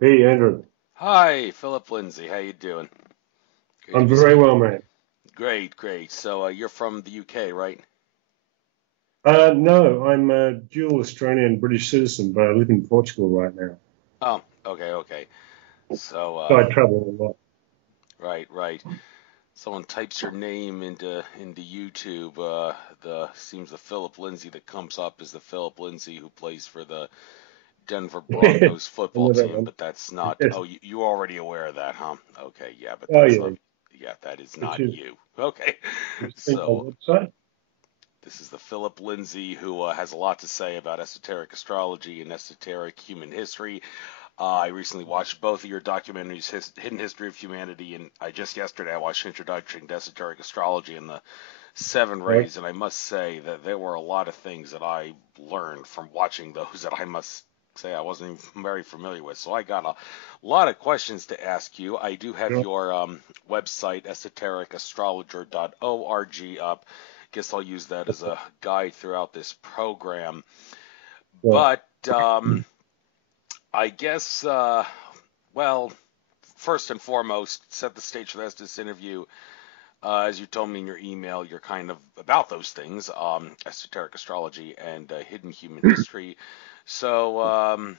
Hey, Andrew. Hi, Phillip Lindsay. How you doing? Great to I'm be very speaking. well, man. Great, great. So you're from the UK, right? No, I'm a dual Australian British citizen, but I live in Portugal right now. Oh, okay, okay. So So I travel a lot. right, right. Someone types your name into YouTube. The seems the Phillip Lindsay that comes up is the Phillip Lindsay who plays for the Denver Yeah, Broncos football another team, one. but that's not. Yes. Oh, you already aware of that, huh? Okay, yeah, but Oh, that's yeah. not. Yeah, that is Which not is, you. Okay, which is my so website. this is the Phillip Lindsay who has a lot to say about esoteric astrology and esoteric human history. I recently watched both of your documentaries, Hidden History of Humanity, and I just yesterday I watched Introduction to Esoteric Astrology and the Seven Right. Rays, and I must say that there were a lot of things that I learned from watching those that I must say I wasn't even very familiar with. So I got a lot of questions to ask you. I do have Sure. your website, esotericastrologer.org, up. Guess I'll use that as a guide throughout this program. Sure. But I guess, well, first and foremost, set the stage for this interview. As you told me in your email, you're kind of about those things, esoteric astrology and hidden human history. So,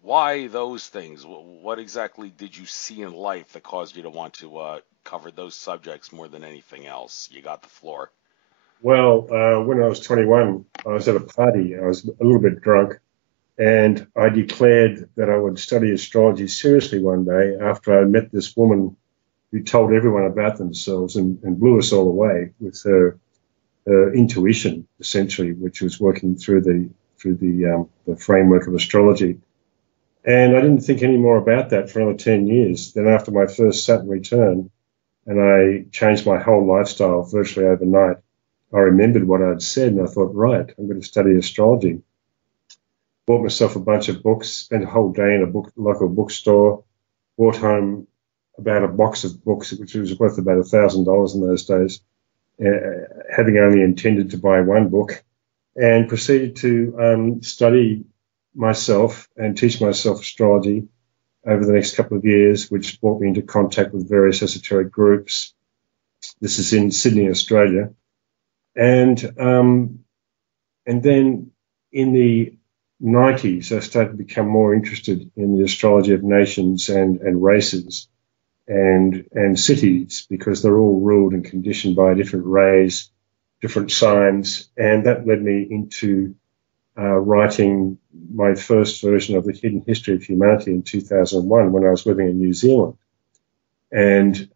why those things? What exactly did you see in life that caused you to want to cover those subjects more than anything else? You got the floor. Well, when I was 21, I was at a party. I was a little bit drunk, and I declared that I would study astrology seriously one day after I met this woman who told everyone about themselves and blew us all away with her intuition, essentially, which was working through the framework of astrology. And I didn't think any more about that for another 10 years. Then, after my first Saturn return, and I changed my whole lifestyle virtually overnight, I remembered what I'd said, and I thought, right, I'm going to study astrology. Bought myself a bunch of books, spent a whole day in a local bookstore, brought home about a box of books, which was worth about $1,000 in those days, having only intended to buy one book, and proceeded to study myself and teach myself astrology over the next couple of years, which brought me into contact with various esoteric groups. This is in Sydney, Australia, and and then in the 90s, I started to become more interested in the astrology of nations and races and cities because they're all ruled and conditioned by different rays, different signs, and that led me into writing my first version of the Hidden History of Humanity in 2001 when I was living in New Zealand, and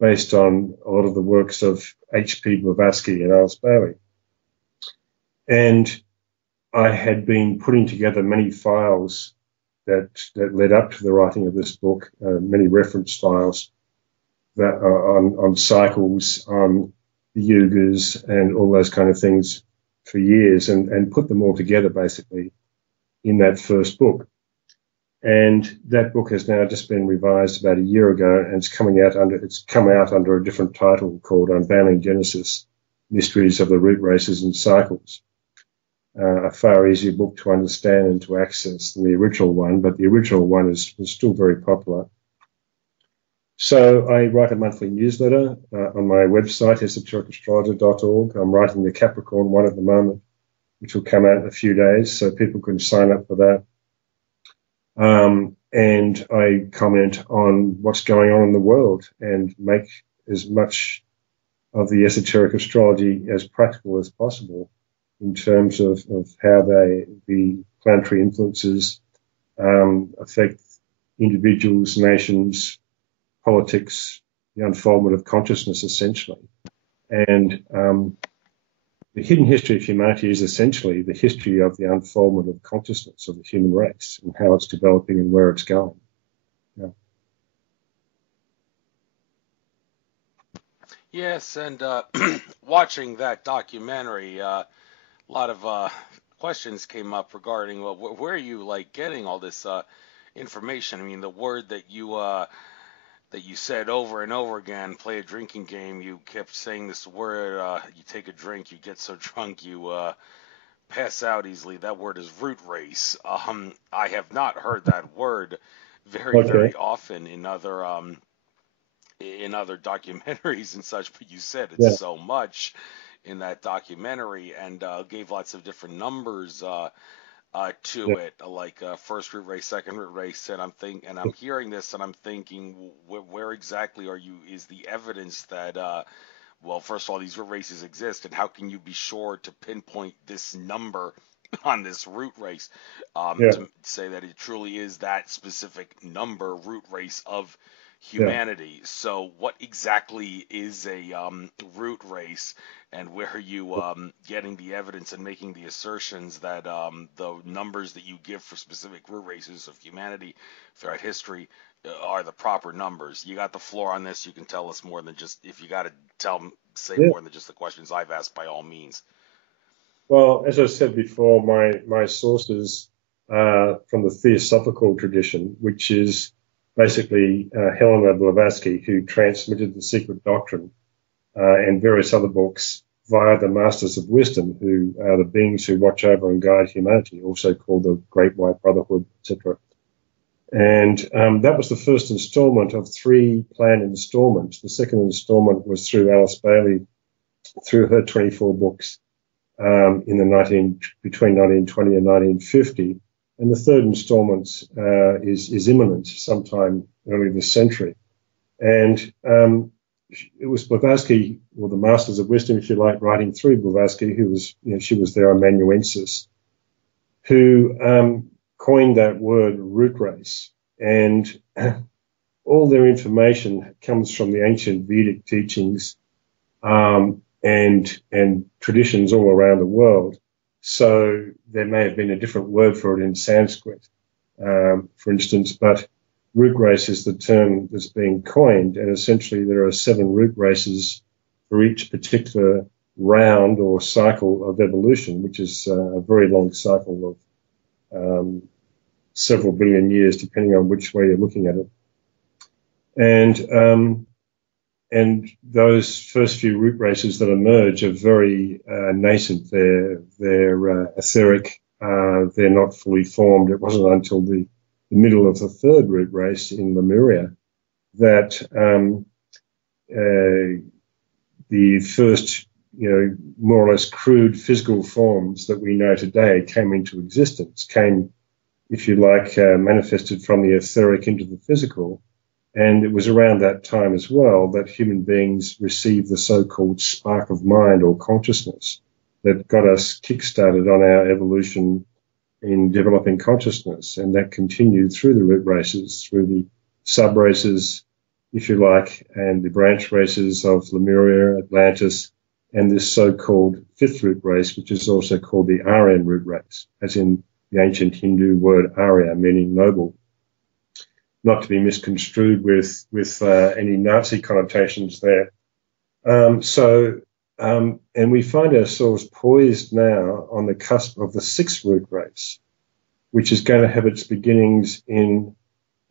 based on a lot of the works of H.P. Blavatsky and Alice Bailey. And I had been putting together many files that led up to the writing of this book, many reference files that are on cycles, on the yugas, and all those kind of things for years, and put them all together basically in that first book. And that book has now just been revised about a year ago, and it's come out under a different title called Unveiling Genesis: Mysteries of the Root Races and Cycles. A far easier book to understand and to access than the original one, but the original one was still very popular. So I write a monthly newsletter on my website, esotericastrologer.org. I'm writing the Capricorn one at the moment, which will come out in a few days, so people can sign up for that. And I comment on what's going on in the world and make as much of the esoteric astrology as practical as possible in terms of how the planetary influences affect individuals, nations, politics, the unfoldment of consciousness, essentially. And the hidden history of humanity is essentially the history of the unfoldment of consciousness of the human race and how it's developing and where it's going. Yeah. Yes, and watching that documentary, a lot of questions came up regarding, well, where are you like getting all this information? I mean, the word that you said over and over again, play a drinking game. You kept saying this word. You take a drink, you get so drunk, you pass out easily. That word is root race. I have not heard that word very, Okay. very often in other documentaries and such, but you said it's Yeah. so much in that documentary, and gave lots of different numbers to Yeah. it, like first root race, second root race, and I'm hearing this, and I'm thinking, where exactly are you? Is the evidence that well, first of all, these root races exist, and how can you be sure to pinpoint this number on this root race, Yeah. to say that it truly is that specific number root race of Yeah. humanity? So, what exactly is a root race, and where are you getting the evidence and making the assertions that the numbers that you give for specific root races of humanity throughout history are the proper numbers? You got the floor on this. You can tell us more than just, if you got to say Yeah. more than just the questions I've asked, by all means. Well, as I said before, my sources are from the Theosophical tradition, which is basically Helena Blavatsky, who transmitted the secret doctrine and various other books via the Masters of Wisdom, who are the beings who watch over and guide humanity, also called the Great White Brotherhood, etc. And that was the first installment of three planned installments. The second installment was through Alice Bailey, through her 24 books in the between 1920 and 1950. And the third installment is imminent, sometime early this century. And it was Blavatsky, or the Masters of Wisdom, if you like, writing through Blavatsky, who was, she was their amanuensis, who coined that word root race. And all their information comes from the ancient Vedic teachings and traditions all around the world. So there may have been a different word for it in Sanskrit, for instance, but root race is the term that's being coined, and essentially there are 7 root races for each particular round or cycle of evolution, which is a very long cycle of several billion years, depending on which way you're looking at it. And those first few root races that emerge are very nascent. They're etheric. They're not fully formed. It wasn't until the middle of the third root race in Lemuria that the first, more or less crude physical forms that we know today came into existence, came, if you like, manifested from the etheric into the physical. And it was around that time as well that human beings received the so-called spark of mind or consciousness that got us kick-started on our evolution in developing consciousness. And that continued through the root races, through the subraces, if you like, and the branch races of Lemuria, Atlantis, and this so-called fifth root race, which is also called the Aryan root race, as in the ancient Hindu word Arya, meaning noble. Not to be misconstrued with any Nazi connotations there. And we find ourselves poised now on the cusp of the sixth root race, which is going to have its beginnings in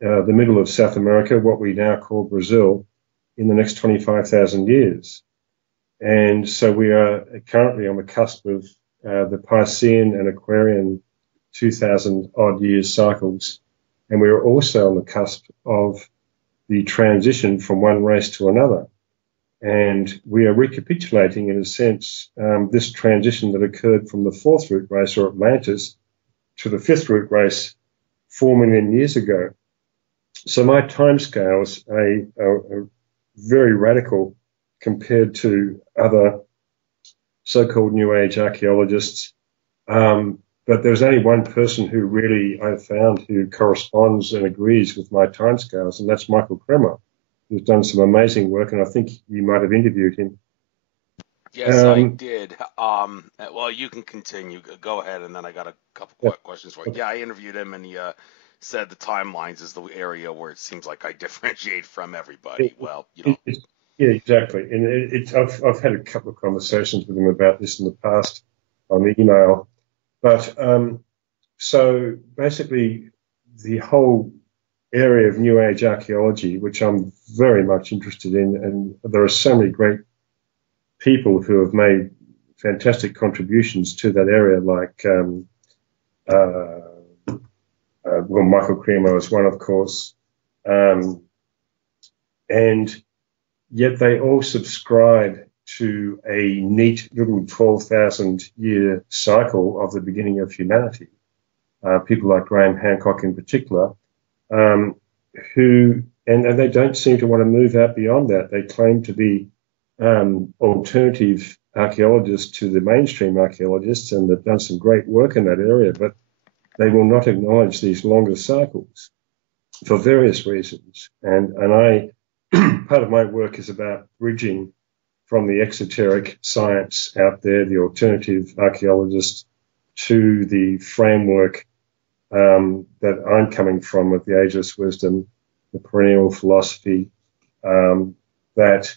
the middle of South America, what we now call Brazil, in the next 25,000 years. And so we are currently on the cusp of the Piscean and Aquarian 2,000 odd years cycles. And we are also on the cusp of the transition from one race to another. And we are recapitulating, in a sense, this transition that occurred from the fourth root race, or Atlantis, to the fifth root race 4 million years ago. So my timescales are very radical compared to other so-called New Age archaeologists. But there's only one person who really I've found who corresponds and agrees with my timescales, and that's Michael Kremer, who's done some amazing work, and I think you might have interviewed him. Yes, I did. Well, you can continue. Go ahead, and then I got a couple questions for you. Yeah, I interviewed him, and he said the timelines is the area where it seems like I differentiate from everybody. Well, Yeah, exactly. And I've had a couple of conversations with him about this in the past on email. But so basically, the whole area of New Age archaeology, which I'm very much interested in, and there are so many great people who have made fantastic contributions to that area, like well, Michael Cremo is one, of course, and yet they all subscribe to a neat little 12,000 year cycle of the beginning of humanity. People like Graham Hancock in particular, who and they don't seem to want to move out beyond that. They claim to be alternative archaeologists to the mainstream archaeologists, and they've done some great work in that area, but they will not acknowledge these longer cycles for various reasons. And I, part of my work is about bridging from the exoteric science out there, the alternative archaeologist, to the framework that I'm coming from with the ageless wisdom, the perennial philosophy, that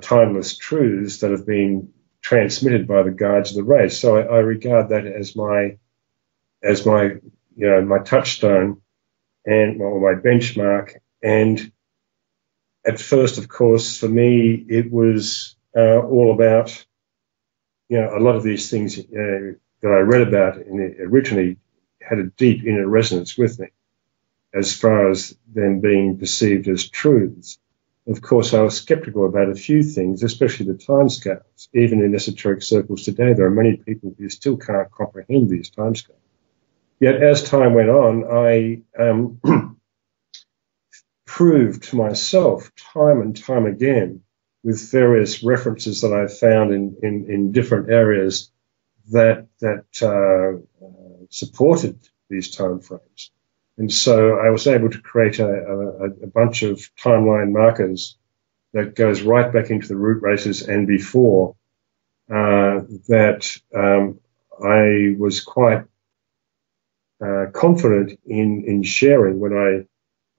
timeless truths that have been transmitted by the guides of the race. So I regard that as my my touchstone and my benchmark. And at first, of course, for me, it was all about a lot of these things that I read about originally had a deep inner resonance with me as far as them being perceived as truths. Of course, I was skeptical about a few things, especially the timescales. Even in esoteric circles today, there are many people who still can't comprehend these timescales. Yet as time went on, I proved to myself time and time again with various references that I found in different areas that supported these time frames. And so I was able to create a bunch of timeline markers that goes right back into the root races and before that I was quite confident in sharing when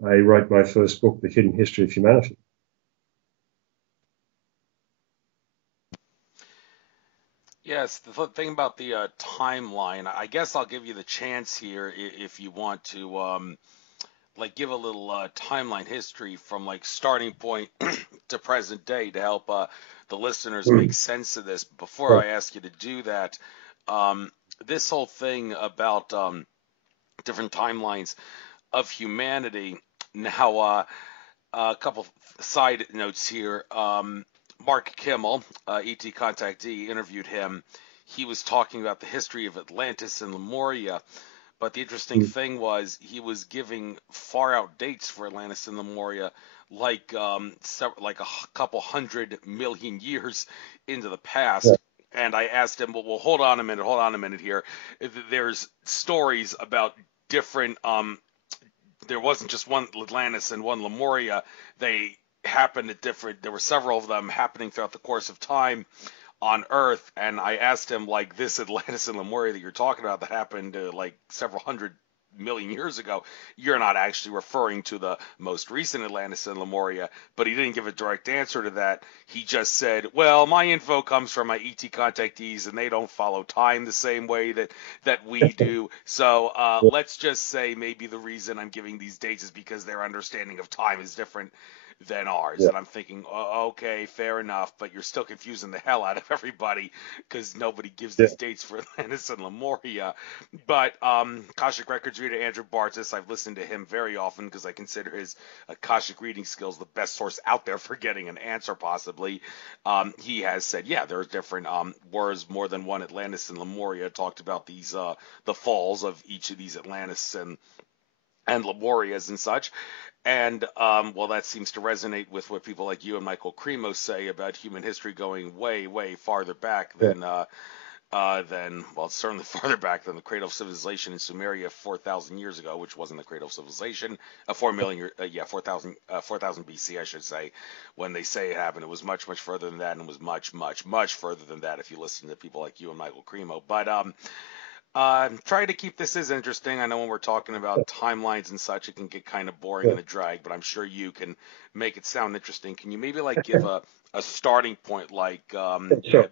I wrote my first book, The Hidden History of Humanity. Yes, the thing about the timeline, I guess I'll give you the chance here if you want to give a little timeline history from starting point to present day to help the listeners make sense of this. Before I ask you to do that, this whole thing about different timelines of humanity. Now, a couple side notes here. Mark Kimmel, ET contactee, interviewed him. He was talking about the history of Atlantis and Lemuria, but the interesting thing was he was giving far out dates for Atlantis and Lemuria, like a couple 100 million years into the past. Yeah. And I asked him, well, hold on a minute here. There's stories about different. There wasn't just one Atlantis and one Lemuria. They happened at different. There were several of them happening throughout the course of time on Earth. And I asked him, this Atlantis and Lemuria that you're talking about that happened several 100 million years ago, you're not actually referring to the most recent Atlantis and Lemuria. But he didn't give a direct answer to that. He just said, well, my info comes from my ET contactees and they don't follow time the same way that we do. So let's just say maybe the reason I'm giving these dates is because their understanding of time is different than ours. Yeah. And I'm thinking, okay, fair enough, but you're still confusing the hell out of everybody because nobody gives these dates for Atlantis and Lemuria. But Akashic Records reader Andrew Bartis, I've listened to him very often because I consider his Akashic reading skills the best source out there for getting an answer possibly. He has said, there's different words, more than one Atlantis and Lemuria, talked about these the falls of each of these Atlantis and Lemurias and such. And, that seems to resonate with what people like you and Michael Cremo say about human history going way, way farther back than certainly farther back than the cradle of civilization in Sumeria 4,000 years ago, which wasn't the cradle of civilization, 4,000 BC, I should say, when they say it happened. It was much, much further than that, and it was much, much, much further than that if you listen to people like you and Michael Cremo. But, try to keep this as interesting. I know when we're talking about timelines and such, it can get kind of boring and a drag, but I'm sure you can make it sound interesting. Can you maybe give a starting point, Sure.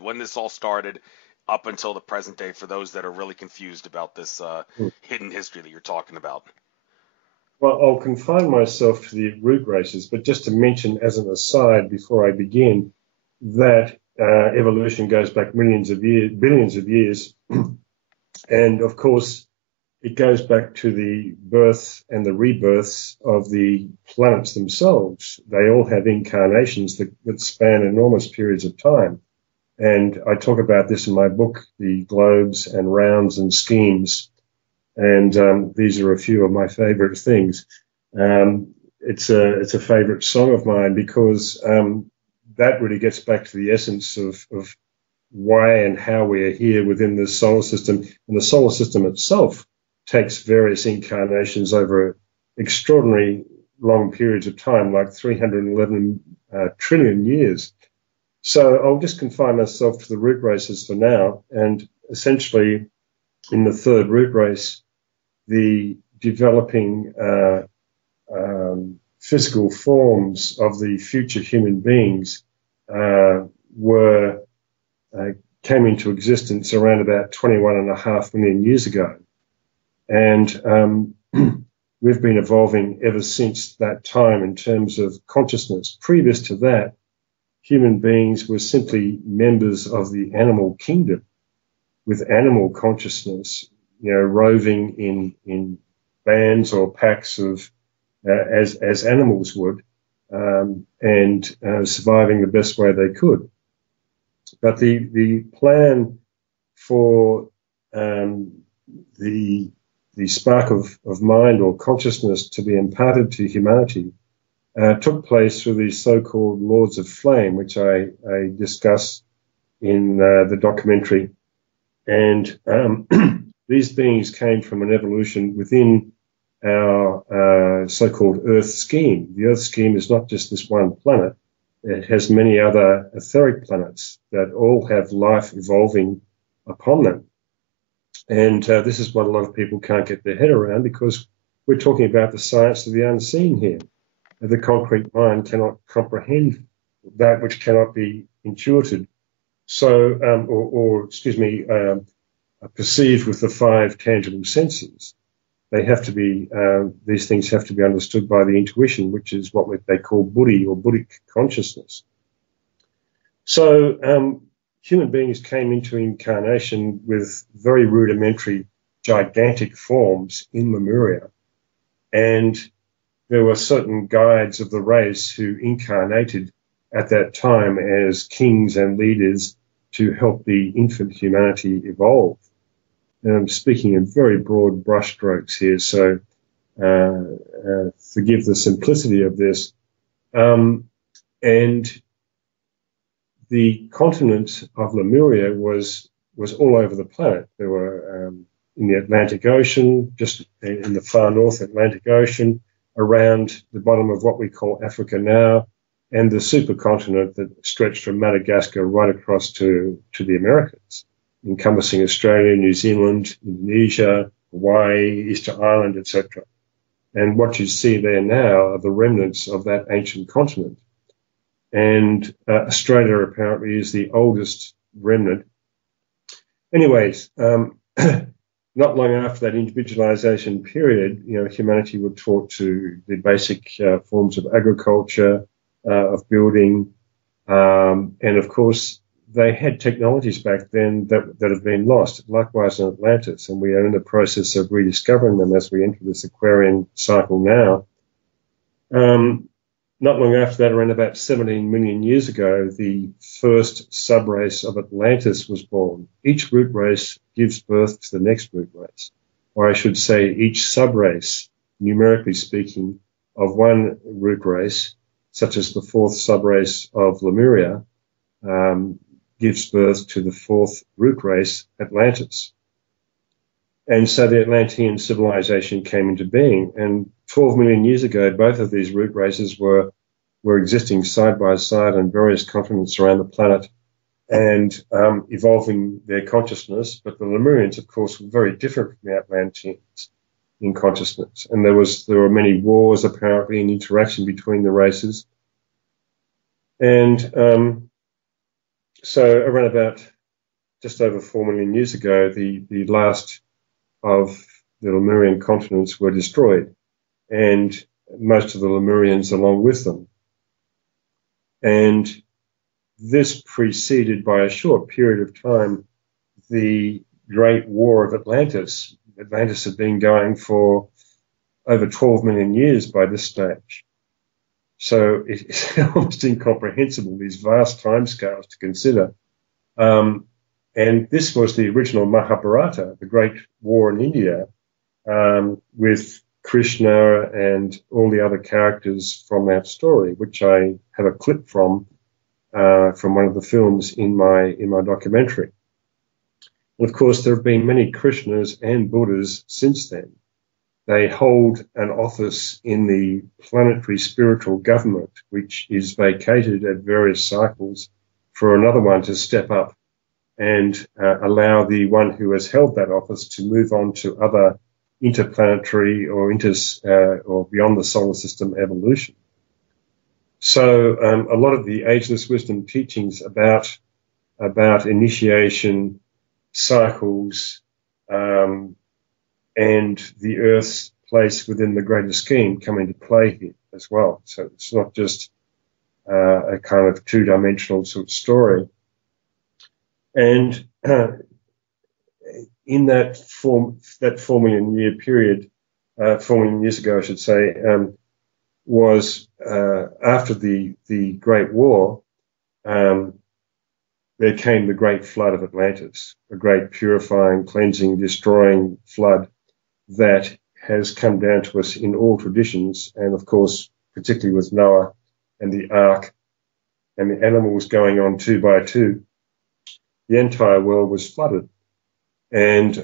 When this all started up until the present day for those that are really confused about this hidden history that you're talking about? Well, I'll confine myself to the root races, but just to mention as an aside before I begin that evolution goes back billions of years. And of course, it goes back to the births and the rebirths of the planets themselves. They all have incarnations that span enormous periods of time. And I talk about this in my book, The Globes and Rounds and Schemes. And these are a few of my favorite things. It's a favorite song of mine because that really gets back to the essence of why and how we are here within the solar system. And the solar system itself takes various incarnations over extraordinary long periods of time, like 311 trillion years. So I'll just confine myself to the root races for now. And essentially, in the third root race, the developing physical forms of the future human beings came into existence around about 21.5 million years ago. And we've been evolving ever since that time in terms of consciousness. Previous to that, human beings were simply members of the animal kingdom with animal consciousness, roving in bands or packs of as animals would, and surviving the best way they could. But the plan for the spark of mind or consciousness to be imparted to humanity took place through these so-called Lords of Flame, which I discuss in the documentary. And these beings came from an evolution within our so-called Earth scheme. The Earth scheme is not just this one planet. It has many other etheric planets that all have life evolving upon them. And this is what a lot of people can't get their head around, because we're talking about the science of the unseen here. The concrete mind cannot comprehend that which cannot be intuited. So, perceived with the five tangible senses. They have to be, these things have to be understood by the intuition, which is what they call buddhi or Buddhic consciousness. So human beings came into incarnation with very rudimentary, gigantic forms in Lemuria. And there were certain guides of the race who incarnated at that time as kings and leaders to help the infant humanity evolve. And I'm speaking in very broad brushstrokes here, so forgive the simplicity of this. And the continent of Lemuria was all over the planet. There were in the Atlantic Ocean, just in the far north Atlantic Ocean, around the bottom of what we call Africa now, and the supercontinent that stretched from Madagascar right across to the Americas, encompassing Australia, New Zealand, Indonesia, Hawaii, Easter Island, etc. And what you see there now are the remnants of that ancient continent. And Australia apparently is the oldest remnant. Anyways, not long after that individualization period, humanity were taught to the basic forms of agriculture, of building, and of course, they had technologies back then that have been lost, likewise in Atlantis, and we are in the process of rediscovering them as we enter this Aquarian cycle now. Not long after that, around about 17 million years ago, the first subrace of Atlantis was born. Each root race gives birth to the next root race, or I should say each subrace, numerically speaking, of one root race, such as the fourth subrace of Lemuria, gives birth to the fourth root race, Atlantis. And so the Atlantean civilization came into being. And 12 million years ago, both of these root races were existing side by side on various continents around the planet and evolving their consciousness. But the Lemurians, of course, were very different from the Atlanteans in consciousness. And there were many wars, apparently, and interaction between the races. And so around about just over 4 million years ago, the last of the Lemurian continents were destroyed, and most of the Lemurians along with them. And this preceded by a short period of time the Great War of Atlantis, Atlantis had been going for over 12 million years by this stage. So it's almost incomprehensible, these vast timescales to consider. And this was the original Mahabharata, the great war in India, with Krishna and all the other characters from that story, which I have a clip from one of the films in my documentary. And of course, there have been many Krishnas and Buddhas since then. They hold an office in the planetary spiritual government, which is vacated at various cycles for another one to step up and allow the one who has held that office to move on to other interplanetary or beyond the solar system evolution. So a lot of the Ageless wisdom teachings about initiation, cycles, and the Earth's place within the greater scheme come into play here as well. So it's not just a kind of two-dimensional sort of story. And in that 4 million year period, 4 million years ago, I should say, was after the Great War, there came the Great Flood of Atlantis, a great purifying, cleansing, destroying flood that has come down to us in all traditions, and of course, particularly with Noah and the Ark and the animals going on 2 by 2. The entire world was flooded, and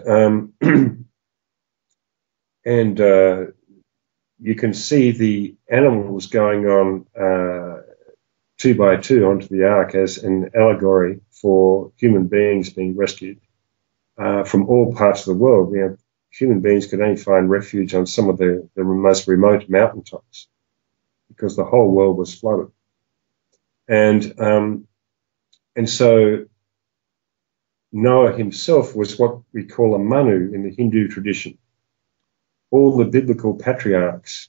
you can see the animals going on 2 by 2 onto the Ark as an allegory for human beings being rescued from all parts of the world. You know, human beings could only find refuge on some of the most remote mountaintops because the whole world was flooded, and so Noah himself was what we call a Manu in the Hindu tradition. All the biblical patriarchs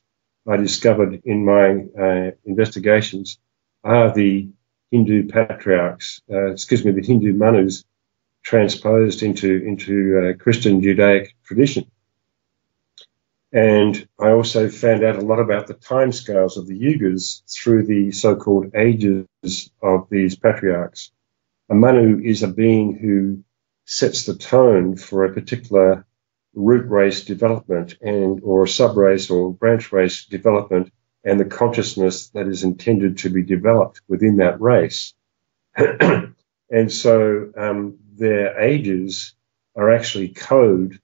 I discovered in my investigations are the Hindu patriarchs, the Hindu Manus transposed into Christian Judaic tradition. And I also found out a lot about the timescales of the yugas through the so-called ages of these patriarchs. A Manu is a being who sets the tone for a particular root race development or a subrace or branch race development and the consciousness that is intended to be developed within that race. And so their ages are actually code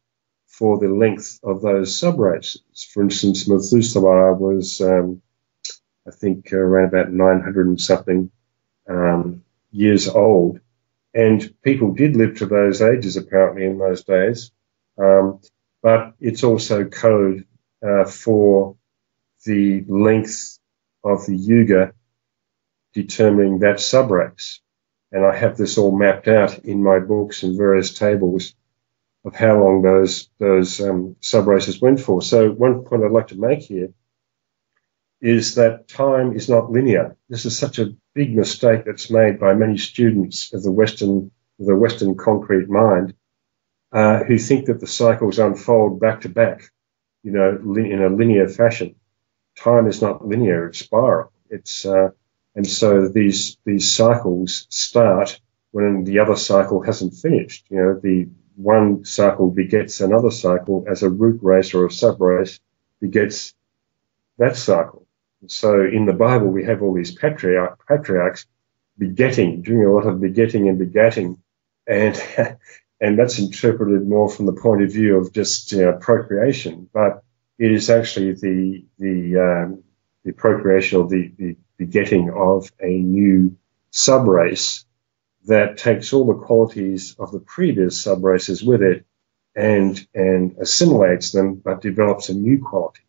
for the length of those subraces. For instance, Methuselah was, I think, around about 900 and something years old. And people did live to those ages, apparently, in those days. But it's also code for the length of the yuga determining that subrace. And I have this all mapped out in my books and various tables of how long those subraces went for. So one point I'd like to make here is that time is not linear. This is such a big mistake that's made by many students of the Western concrete mind, who think that the cycles unfold back to back, in a linear fashion. Time is not linear; it's spiral. And so these cycles start when the other cycle hasn't finished. The one cycle begets another cycle as a root race or a subrace begets that cycle. So in the Bible, we have all these patriarchs begetting, doing a lot of begetting and begatting, and that's interpreted more from the point of view of just procreation. But it is actually the procreation or the begetting of a new subrace that takes all the qualities of the previous subraces with it and assimilates them, but develops a new quality.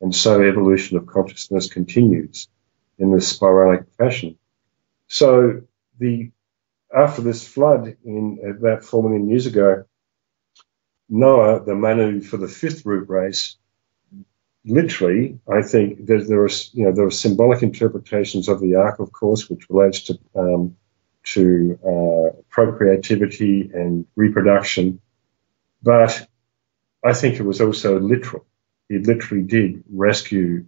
And so evolution of consciousness continues in this spiralic fashion. So after this flood in about 4 million years ago, Noah, the Manu for the 5th root race, literally, I think there were symbolic interpretations of the Ark, of course, which relates to procreativity and reproduction. But I think it was also literal. He literally did rescue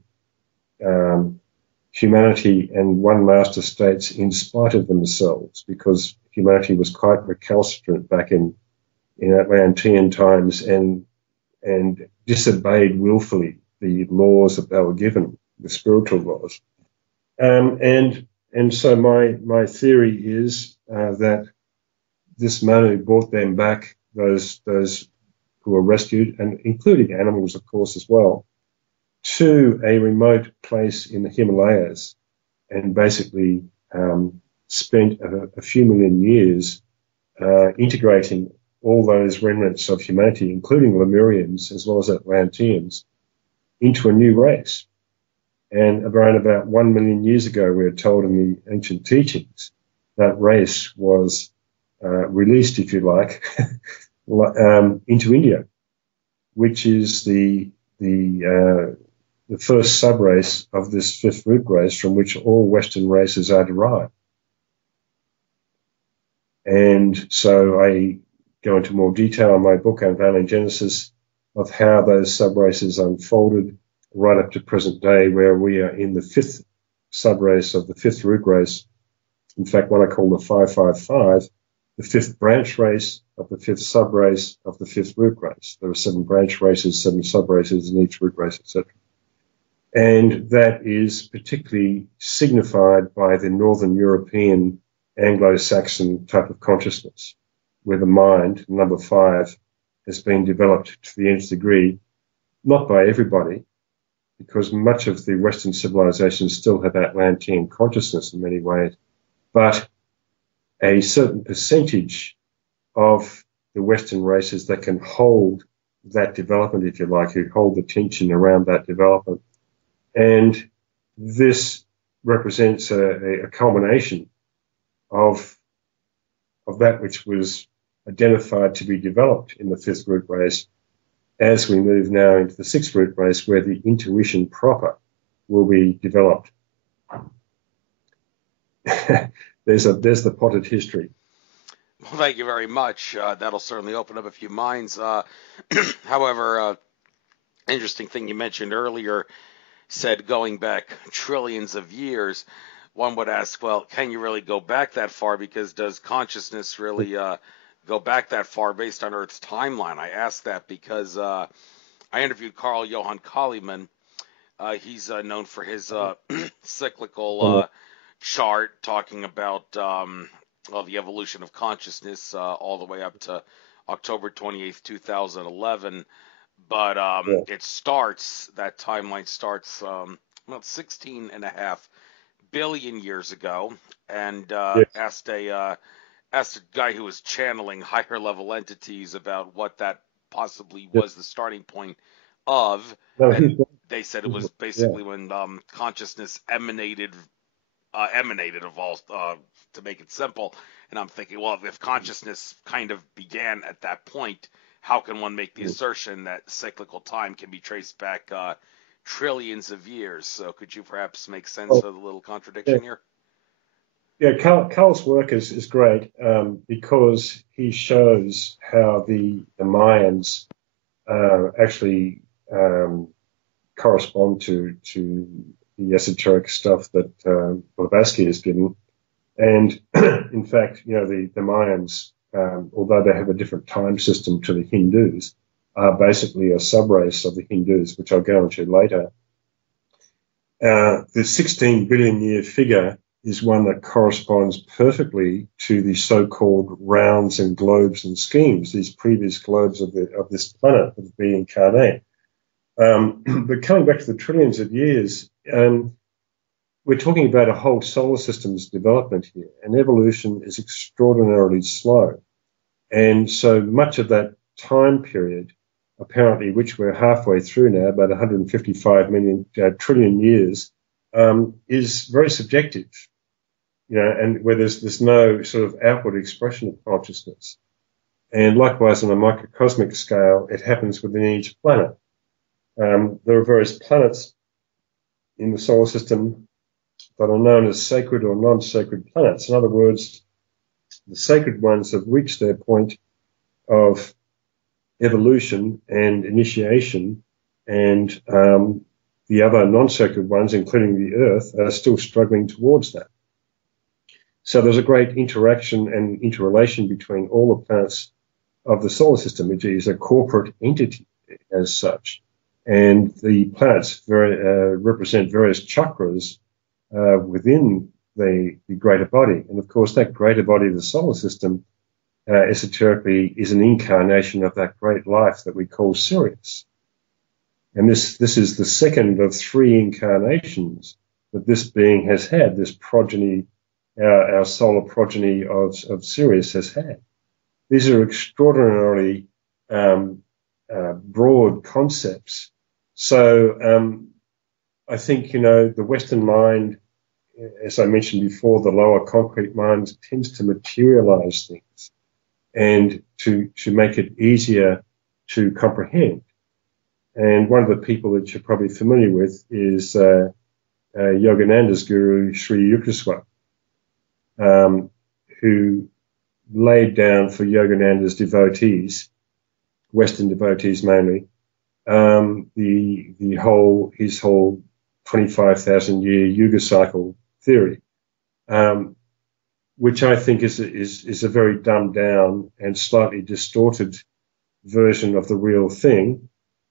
humanity and one master states in spite of themselves, because humanity was quite recalcitrant back in Atlantean times and disobeyed willfully the laws that they were given, the spiritual laws. And so my theory is that this Manu brought them back, those who were rescued, and including animals, of course, as well, to a remote place in the Himalayas, and basically spent a few million years integrating all those remnants of humanity, including Lemurians as well as Atlanteans, into a new race. And around about 1 million years ago, we are told in the ancient teachings, that race was released, if you like, into India, which is the first subrace of this fifth root race from which all Western races are derived. And so I go into more detail in my book, Unveiling Genesis, of how those subraces unfolded right up to present day, where we are in the fifth subrace of the fifth root race. In fact, what I call the 555, the fifth branch race of the fifth subrace of the fifth root race. There are 7 branch races, 7 subraces in each root race, etc. And that is particularly signified by the Northern European Anglo-Saxon type of consciousness, where the mind, number 5, has been developed to the nth degree, not by everybody, because much of the Western civilizations still have Atlantean consciousness in many ways, but a certain percentage of the Western races that can hold that development, if you like, who hold the tension around that development. And this represents a culmination of that which was identified to be developed in the fifth root race, as we move now into the sixth root race, where the intuition proper will be developed. There's the potted history. Well, thank you very much. That'll certainly open up a few minds. However, interesting thing you mentioned earlier, said going back trillions of years. One would ask, well, can you really go back that far? Because does consciousness really go back that far based on Earth's timeline? I ask that because I interviewed Carl Johan Kalimann. He's known for his cyclical chart talking about the evolution of consciousness all the way up to October 28th, 2011. But that timeline starts about 16.5 billion years ago, and asked a guy who was channeling higher level entities about what that possibly was the starting point of, and they said it was basically when consciousness emanated of all, to make it simple. And I'm thinking, well, if consciousness kind of began at that point, how can one make the assertion that cyclical time can be traced back trillions of years? So could you perhaps make sense of the little contradiction here? Yeah, Carl's work is great because he shows how the Mayans actually correspond to the esoteric stuff that Blavatsky is giving. And in fact, the Mayans, although they have a different time system to the Hindus, are basically a subrace of the Hindus, which I'll go into later. The 16 billion year figure is one that corresponds perfectly to the so-called rounds and globes and schemes, these previous globes of this planet that have been incarnate. But coming back to the trillions of years, we're talking about a whole solar system's development here, and evolution is extraordinarily slow. And so much of that time period, apparently, which we're halfway through now, about 155 trillion years, is very subjective, and where there's no sort of outward expression of consciousness. And likewise, on a microcosmic scale, it happens within each planet. There are various planets in the solar system that are known as sacred or non-sacred planets. In other words, the sacred ones have reached their point of evolution and initiation, and the other non-sacred ones, including the Earth, are still struggling towards that. So there's a great interaction and interrelation between all the planets of the solar system, which is a corporate entity as such. And the planets represent various chakras within the greater body. And of course, that greater body of the solar system, esoterically, is an incarnation of that great life that we call Sirius. And this is the second of 3 incarnations that this being has had, this progeny, our solar progeny of Sirius has had. These are extraordinarily broad concepts. So I think, the Western mind, as I mentioned before, the lower concrete mind tends to materialize things and to make it easier to comprehend. And one of the people that you're probably familiar with is Yogananda's guru, Sri Yukteswar, who laid down for Yogananda's devotees, Western devotees mainly, his whole 25,000-year Yuga cycle theory, which I think is a very dumbed down and slightly distorted version of the real thing,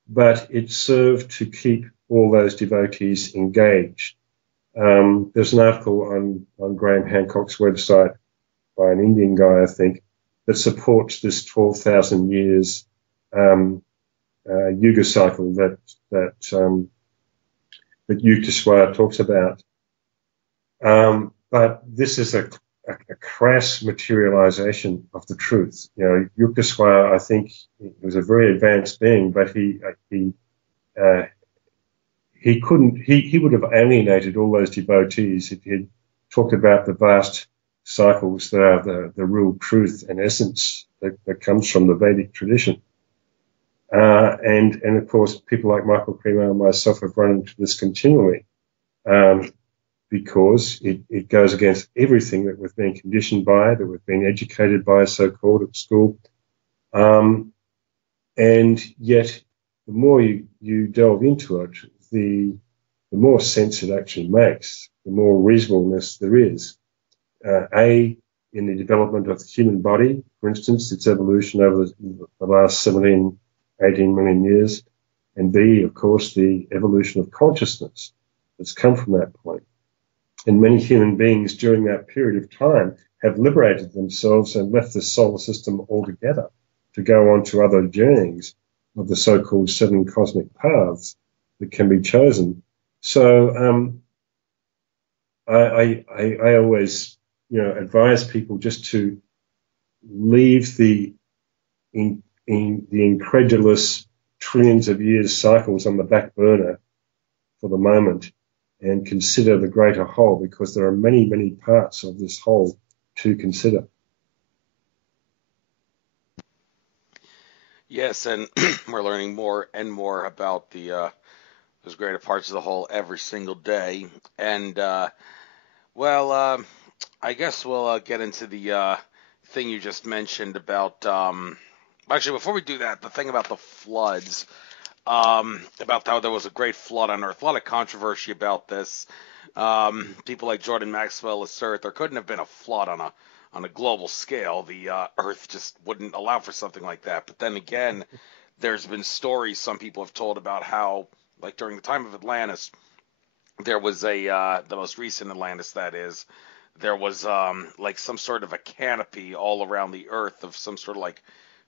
but it served to keep all those devotees engaged. There's an article on Graham Hancock's website by an Indian guy, I think, that supports this 12,000 years Yuga cycle that Yukteswar talks about. But this is a crass materialization of the truth. Yukteswar, I think, was a very advanced being, but he would have alienated all those devotees if he had talked about the vast cycles that are the real truth and essence that comes from the Vedic tradition. And of course, people like Michael Kremer and myself have run into this continually, because it goes against everything that we've been conditioned by, that we've been educated by, so-called, at school. And yet, the more you delve into it, the more sense it actually makes, the more reasonableness there is. In the development of the human body, for instance, its evolution over the last 17, 18 million years, and B, of course, the evolution of consciousness that's come from that point. And many human beings during that period of time have liberated themselves and left the solar system altogether to go on to other journeys of the so-called 7 cosmic paths that can be chosen. So I always advise people just to leave the incredulous trillions of years cycles on the back burner for the moment and consider the greater whole, because there are many, many parts of this whole to consider. Yes, and we're learning more and more about those greater parts of the whole every single day. And I guess we'll get into the thing you just mentioned about. Actually, before we do that, the thing about the floods, about how there was a great flood on Earth. A lot of controversy about this. People like Jordan Maxwell assert there couldn't have been a flood on a global scale. The Earth just wouldn't allow for something like that. But then again, there's been stories some people have told about how, like during the time of Atlantis, there was the most recent Atlantis, that is, there was like some sort of a canopy all around the Earth of some sort of like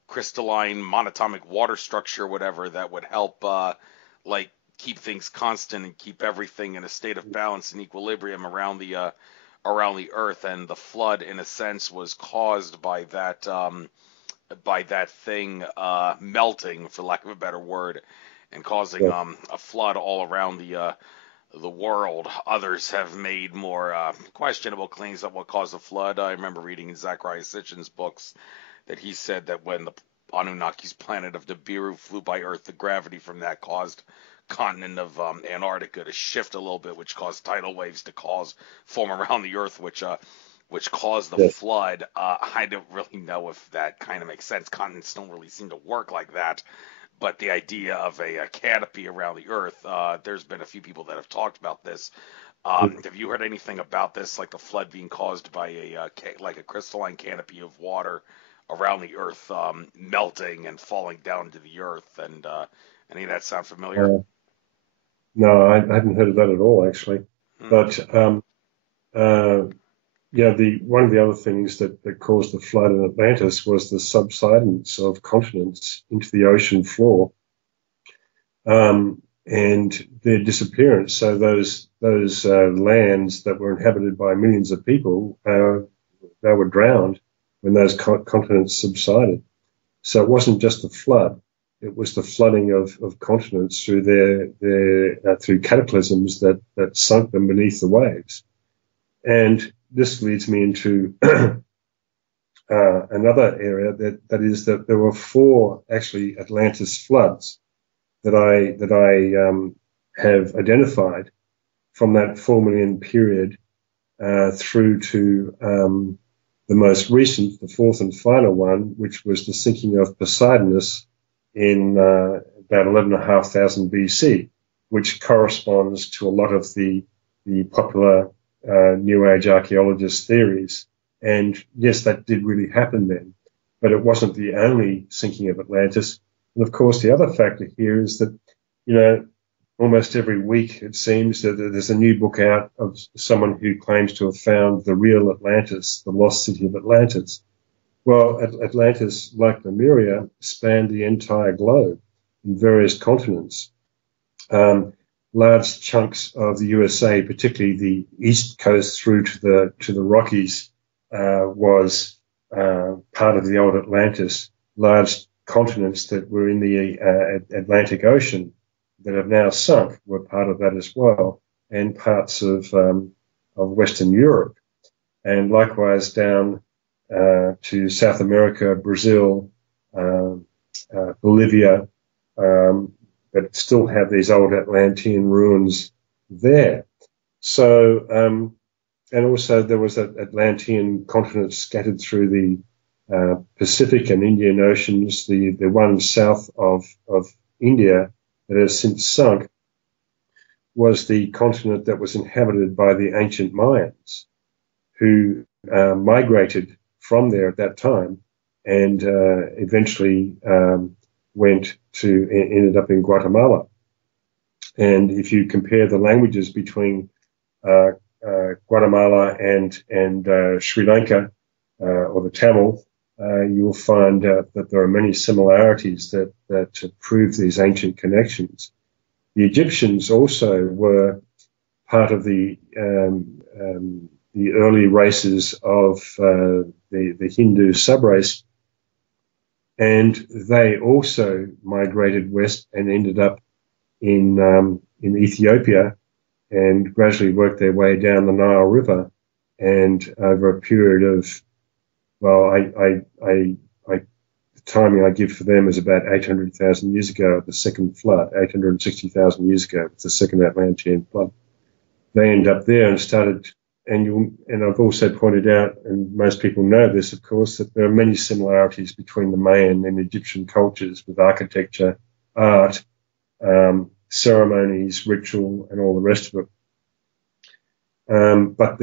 crystalline monatomic water structure or whatever that would help like keep things constant and keep everything in a state of balance and equilibrium around the Earth. And the flood, in a sense, was caused by that thing melting, for lack of a better word, and causing a flood all around the world. Others have made more questionable claims of what caused the flood. I remember reading in Zachariah Sitchin's books that he said that when the Anunnaki's planet of Nibiru flew by Earth, the gravity from that caused continent of Antarctica to shift a little bit, which caused tidal waves to form around the Earth, which which caused the Yes. flood. I don't really know if that kind of makes sense. Continents don't really seem to work like that. But the idea of a canopy around the Earth, there's been a few people that have talked about this. Have you heard anything about this, like the flood being caused by like a crystalline canopy of water around the Earth melting and falling down to the Earth? And any of that sound familiar? No, I hadn't heard of that at all, actually. Hmm. But uh, yeah, the one of the other things that caused the flood in Atlantis was the subsidence of continents into the ocean floor, and their disappearance. So those lands that were inhabited by millions of people, they were drowned when those continents subsided. So it wasn't just the flood; it was the flooding of continents through through cataclysms that sunk them beneath the waves. And this leads me into another area that is that there were four actually Atlantis floods that I have identified from that 4 million period through to the most recent, the fourth and final one, which was the sinking of Poseidonus in about 11,500 BC, which corresponds to a lot of the popular New Age archaeologist theories. And yes, that did really happen then, but it wasn't the only sinking of Atlantis. And of course, the other factor here is that, almost every week it seems that there's a new book out of someone who claims to have found the real Atlantis, the lost city of Atlantis. Well, Atlantis, like Lemuria, spanned the entire globe in various continents. Large chunks of the USA, particularly the east coast through to the Rockies, was part of the old Atlantis. Large continents that were in the Atlantic Ocean that have now sunk were part of that as well, and parts of Western Europe, and likewise down to South America, Brazil, Bolivia, that still have these old Atlantean ruins there. So, and also there was an Atlantean continent scattered through the Pacific and Indian Oceans, the one south of India that has since sunk was the continent that was inhabited by the ancient Mayans, who migrated from there at that time and eventually ended up in Guatemala. And if you compare the languages between Guatemala and Sri Lanka, or the Tamil, you'll find that there are many similarities that prove these ancient connections. The Egyptians also were part of the early races of the Hindu subrace, and they also migrated west and ended up in Ethiopia and gradually worked their way down the Nile River. And over a period of, well, the timing I give for them is about 800,000 years ago, the second flood, 860,000 years ago, the second Atlantean flood. They end up there and started, and I've also pointed out, and most people know this, of course, that there are many similarities between the Mayan and Egyptian cultures with architecture, art, ceremonies, ritual, and all the rest of it. But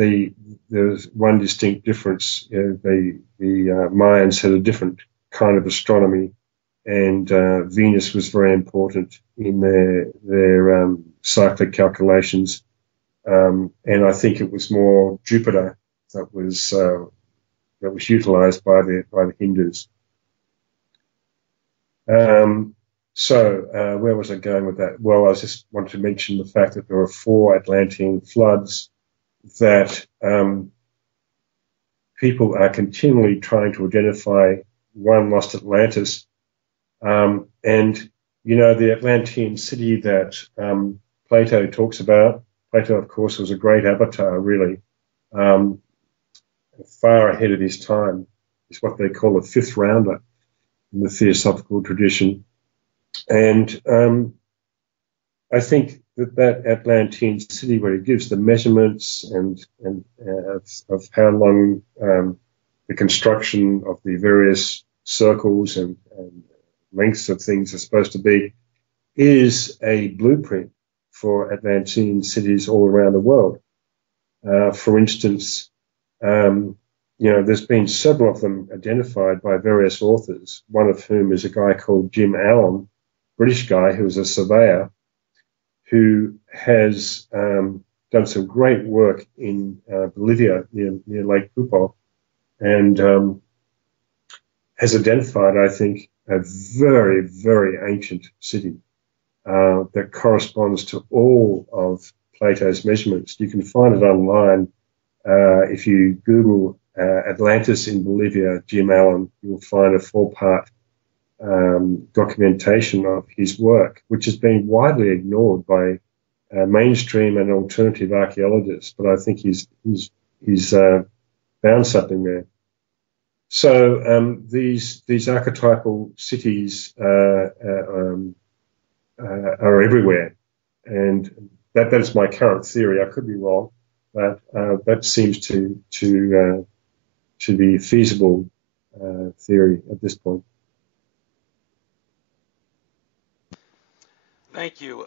there's one distinct difference. The Mayans had a different kind of astronomy, and Venus was very important in their cyclic calculations. And I think it was more Jupiter that was utilized by the Hindus. So where was I going with that? Well, I just wanted to mention the fact that there were 4 Atlantean floods that people are continually trying to identify one lost Atlantis. And, the Atlantean city that Plato talks about, Plato, of course, was a great avatar, really, far ahead of his time. He's what they call a fifth rounder in the theosophical tradition. And I think that Atlantean city where it gives the measurements and of how long the construction of the various circles and lengths of things are supposed to be is a blueprint for Atlantean cities all around the world. For instance, there's been several of them identified by various authors, one of whom is a guy called Jim Allen, British guy who was a surveyor, who has done some great work in Bolivia near Lake Pupo, and has identified, I think, a very, very ancient city that corresponds to all of Plato's measurements. You can find it online. If you Google Atlantis in Bolivia, Jim Allen, you'll find a 4-part documentation of his work, which has been widely ignored by mainstream and alternative archaeologists. But I think he's found something there. So these archetypal cities are everywhere, and that is my current theory. I could be wrong, but that seems to be a feasible theory at this point. Thank you.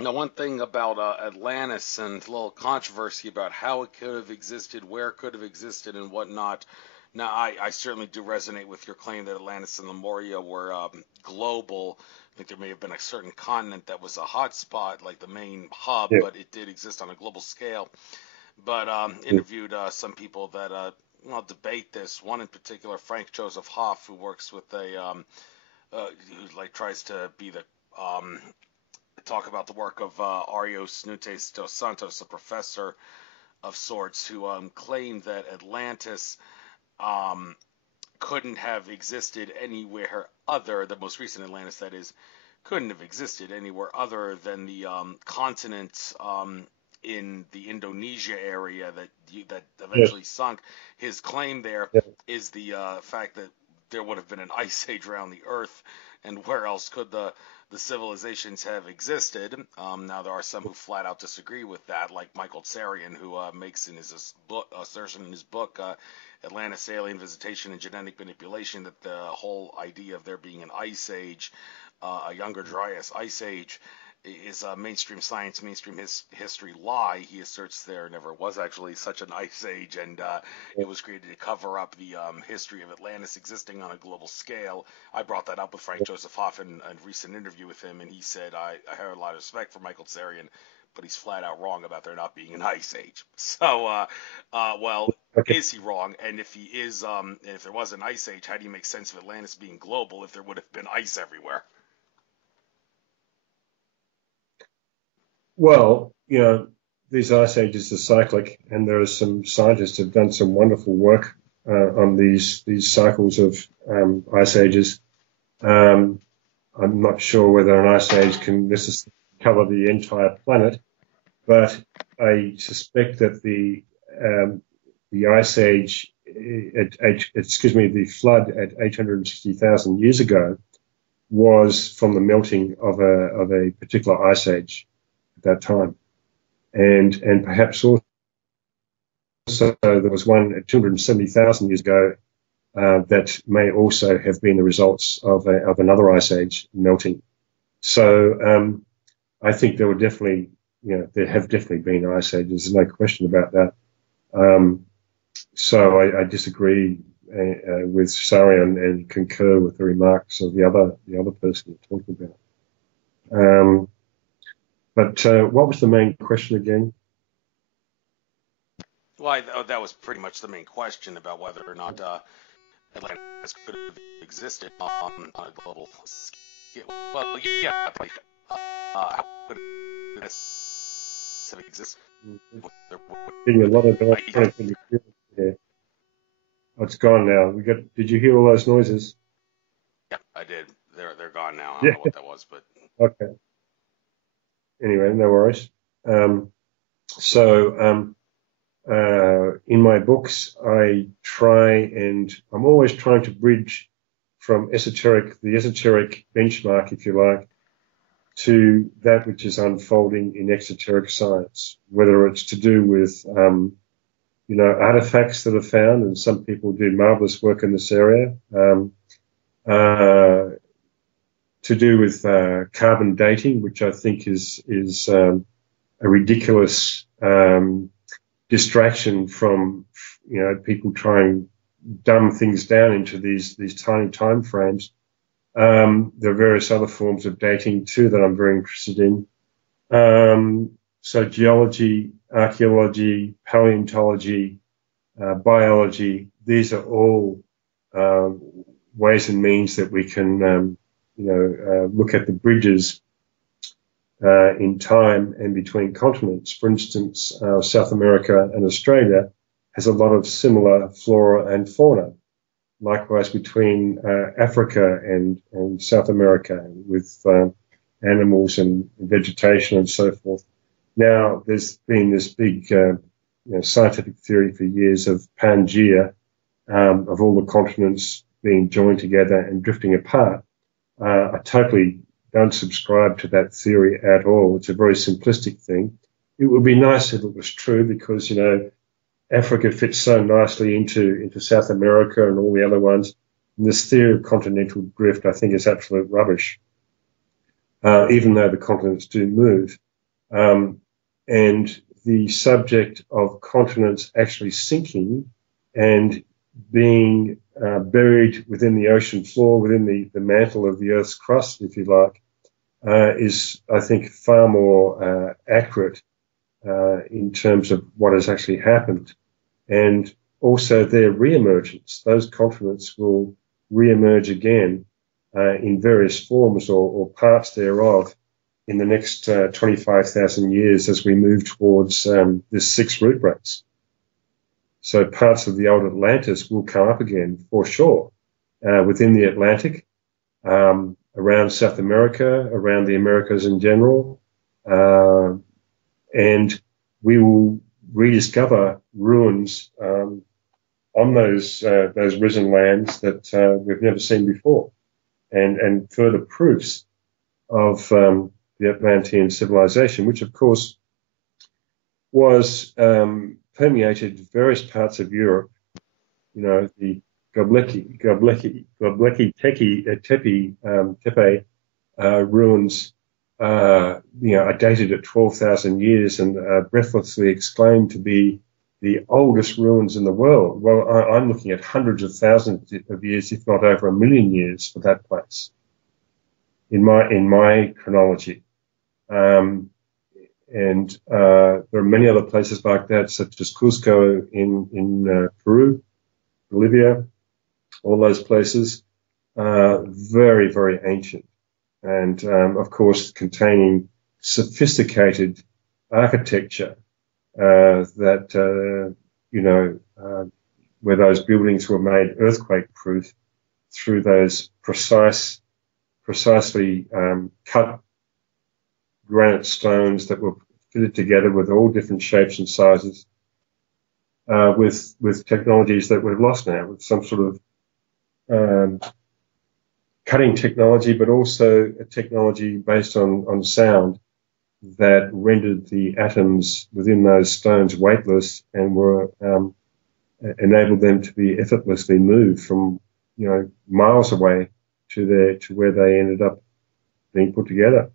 Now, one thing about Atlantis and a little controversy about how it could have existed, where it could have existed, and whatnot. Now, I certainly do resonate with your claim that Atlantis and Lemuria were global. I think there may have been a certain continent that was a hotspot, like the main hub, but it did exist on a global scale. But interviewed some people that debate this. One in particular, Frank Joseph Hoff, who works with who tries to be the talk about the work of Arios Nutes dos Santos, a professor of sorts, who claimed that Atlantis couldn't have existed anywhere other, the most recent Atlantis that is, couldn't have existed anywhere other than the continent in the Indonesia area that eventually sunk. His claim there is the fact that there would have been an ice age around the Earth, and where else could the civilizations have existed? Now, there are some who flat out disagree with that, like Michael Tsarian, who makes in his assertion in his book, Atlantis, Alien Visitation and Genetic Manipulation, that the whole idea of there being an ice age, a younger Dryas ice age, is a mainstream science, mainstream history lie. He asserts there never was actually such an ice age, and it was created to cover up the history of Atlantis existing on a global scale. I brought that up with Frank Joseph Hoff in a recent interview with him, and he said, I have a lot of respect for Michael Tsarian, but he's flat out wrong about there not being an ice age. So, is he wrong? And if he is, if there was an ice age, how do you make sense of Atlantis being global if there would have been ice everywhere? Well, these ice ages are cyclic, and there are some scientists who have done some wonderful work on these cycles of ice ages. I'm not sure whether an ice age can necessarily cover the entire planet, but I suspect that the ice age, the flood at 860,000 years ago was from the melting of a particular ice age at that time, and perhaps also there was one at 270,000 years ago that may also have been the results of another ice age melting. So I think there were definitely, there have definitely been ice ages. There's no question about that. So I disagree with Sarian and concur with the remarks of the other person you're talking about. But what was the main question again? Well, that was pretty much the main question about whether or not Atlantis could have existed on a global scale. Well, yeah, how could this have existed? Getting a lot of electronic interference here. Oh, it's gone now. Did you hear all those noises? Yeah, I did. They're gone now. I don't know what that was, but okay. Anyway, no worries. In my books, I'm always trying to bridge from the esoteric benchmark, if you like, to that which is unfolding in exoteric science, whether it's to do with, artifacts that are found, and some people do marvelous work in this area, to do with carbon dating, which I think is a ridiculous distraction from, people trying dumb things down into these tiny time frames. There are various other forms of dating too that I'm very interested in. So geology, archaeology, paleontology, biology, these are all ways and means that we can, look at the bridges in time and between continents. For instance, South America and Australia has a lot of similar flora and fauna. Likewise, between Africa and South America, with animals and vegetation and so forth. Now, there's been this big scientific theory for years of Pangea, of all the continents being joined together and drifting apart. I totally don't subscribe to that theory at all. It's a very simplistic thing. It would be nice if it was true, because, Africa fits so nicely into South America and all the other ones. And this theory of continental drift, I think, is absolute rubbish, even though the continents do move. And the subject of continents actually sinking and being buried within the ocean floor, within the mantle of the Earth's crust, if you like, is, I think, far more accurate in terms of what has actually happened. And also their re-emergence. Those continents will re-emerge again in various forms or parts thereof in the next 25,000 years as we move towards this sixth root race. So parts of the old Atlantis will come up again for sure within the Atlantic, around South America, around the Americas in general, and we will rediscover ruins on those risen lands that we've never seen before, and further proofs of the Atlantean civilization, which of course was permeated various parts of Europe. The Göbekli Tepe ruins, are dated at 12,000 years and breathlessly exclaimed to be the oldest ruins in the world. Well, I'm looking at hundreds of thousands of years, if not over 1 million years, for that place in my chronology. And there are many other places like that, such as Cusco in Peru, Bolivia, all those places, very, very ancient. And, of course, containing sophisticated architecture that, where those buildings were made earthquake-proof through those precisely cut granite stones that were fitted together with all different shapes and sizes, with technologies that we've lost now, with some sort of cutting technology, but also a technology based on sound that rendered the atoms within those stones weightless and were enabled them to be effortlessly moved from miles away to where they ended up being put together.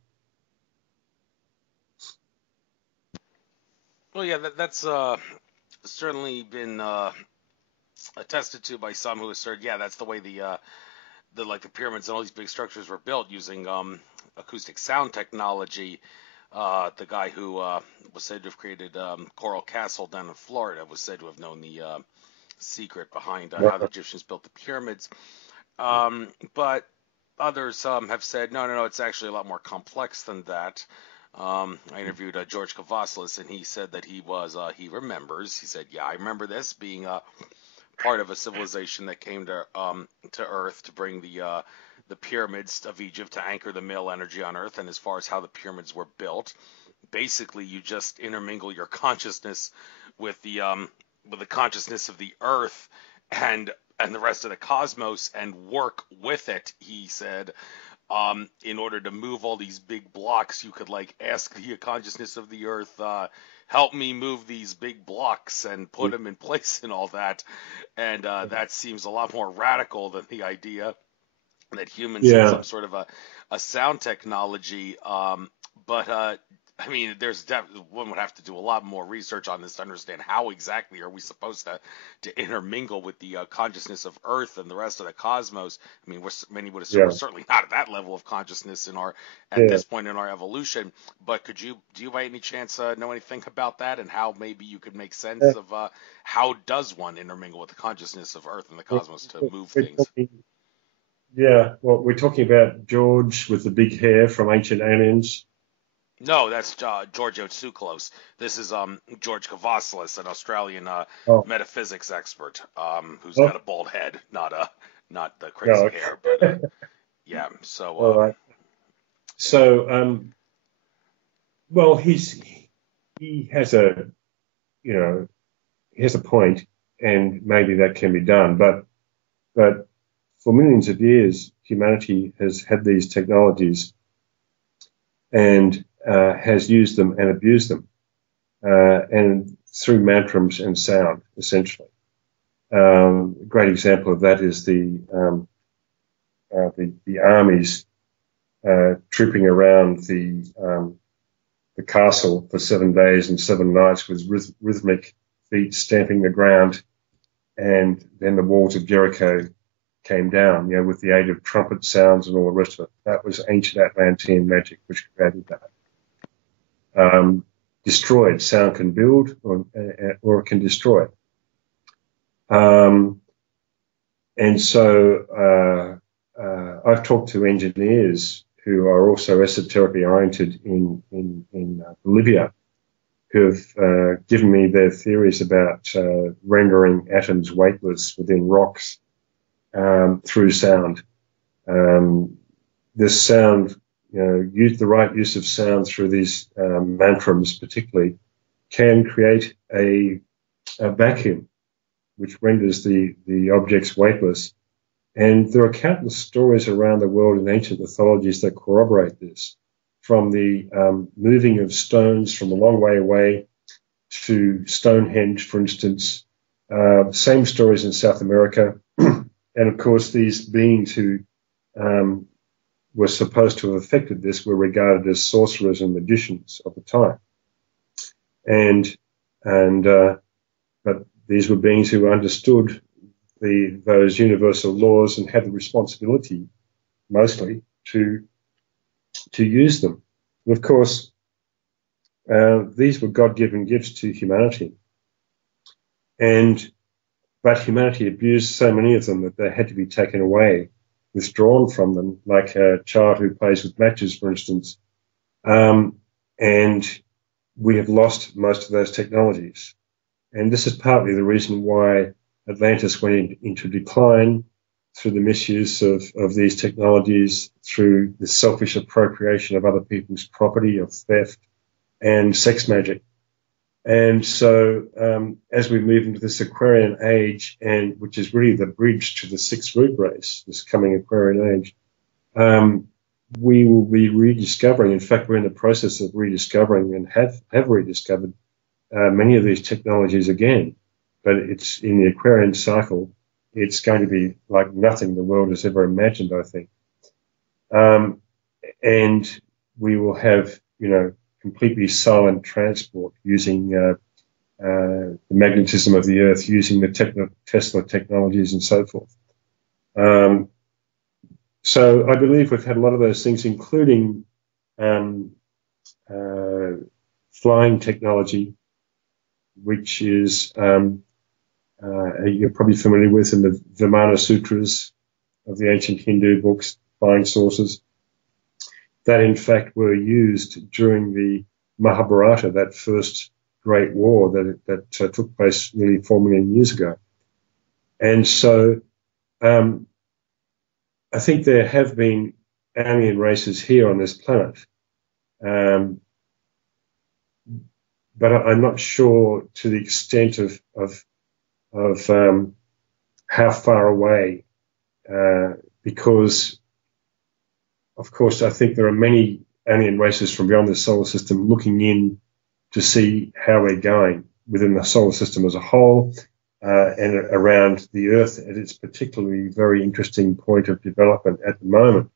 Well, yeah, that's certainly been attested to by some who assert, yeah, that's the way the pyramids and all these big structures were built, using acoustic sound technology. The guy who was said to have created Coral Castle down in Florida was said to have known the secret behind how the Egyptians built the pyramids. But others have said, no, it's actually a lot more complex than that. I interviewed George Kavaslis, and he said that he remembers. He said, yeah, I remember this being part of a civilization that came to Earth to bring the pyramids of Egypt to anchor the male energy on Earth. And as far as how the pyramids were built, basically you just intermingle your consciousness with the consciousness of the Earth and the rest of the cosmos and work with it, he said, in order to move all these big blocks, you could like ask the consciousness of the earth, help me move these big blocks and put them in place and all that. And that seems a lot more radical than the idea that humans had Yeah. some sort of a sound technology. But I mean, one would have to do a lot more research on this to understand how exactly are we supposed to intermingle with the consciousness of Earth and the rest of the cosmos. I mean, many would assume we're Yeah. certainly not at that level of consciousness at Yeah. this point in our evolution. But do you by any chance know anything about that, and how maybe you could make sense Uh, of how does one intermingle with the consciousness of Earth and the we're, cosmos to move we're things? talking, yeah. Well, we're talking about George with the big hair from Ancient Aliens. No, that's Giorgio Tsoukalos. This is George Kavasilis, an Australian Oh, metaphysics expert, who's oh, got a bald head, not the no. crazy hair, but yeah. So All right. anyway, So, well, he has a, you know, he has a point, and maybe that can be done. But for millions of years, humanity has had these technologies and has used them and abused them, and through mantras and sound, essentially. A great example of that is the armies trooping around the castle for 7 days and 7 nights with rhythmic feet stamping the ground, and then the walls of Jericho came down, with the aid of trumpet sounds and all the rest of it. That was ancient Atlantean magic which created that. Destroyed. Sound can build or it can destroy. And so I've talked to engineers who are also esoterically oriented in Bolivia, who have given me their theories about rendering atoms weightless within rocks through sound. This sound, use the right use of sound through these mantras particularly, can create a vacuum which renders the objects weightless. And there are countless stories around the world in ancient mythologies that corroborate this, from the moving of stones from a long way away to Stonehenge, for instance. Same stories in South America. And of course, these beings who were supposed to have affected this were regarded as sorcerers and magicians of the time. But these were beings who understood those universal laws and had the responsibility, mostly, to use them. And of course, these were God-given gifts to humanity. But humanity abused so many of them that they had to be taken away, withdrawn from them, like a child who plays with matches, for instance. And we have lost most of those technologies. And this is partly the reason why Atlantis went into decline, through the misuse of these technologies, through the selfish appropriation of other people's property, of theft, and sex magic. And so as we move into this Aquarian age, and which is really the bridge to the sixth root race, this coming Aquarian age, we will be rediscovering, in fact, we're in the process of rediscovering and have rediscovered many of these technologies again. But it's in the Aquarian cycle, it's going to be like nothing the world has ever imagined, I think. And we will have, completely silent transport using the magnetism of the Earth, using the Tesla technologies and so forth. So I believe we've had a lot of those things, including flying technology, which is you're probably familiar with in the Vimana Sutras of the ancient Hindu books, flying saucers, that in fact were used during the Mahabharata, that first great war that took place nearly 4 million years ago. And so I think there have been alien races here on this planet, but I'm not sure to the extent of how far away, because of course, I think there are many alien races from beyond the solar system looking in to see how we're going within the solar system as a whole and around the Earth at its particularly very interesting point of development at the moment.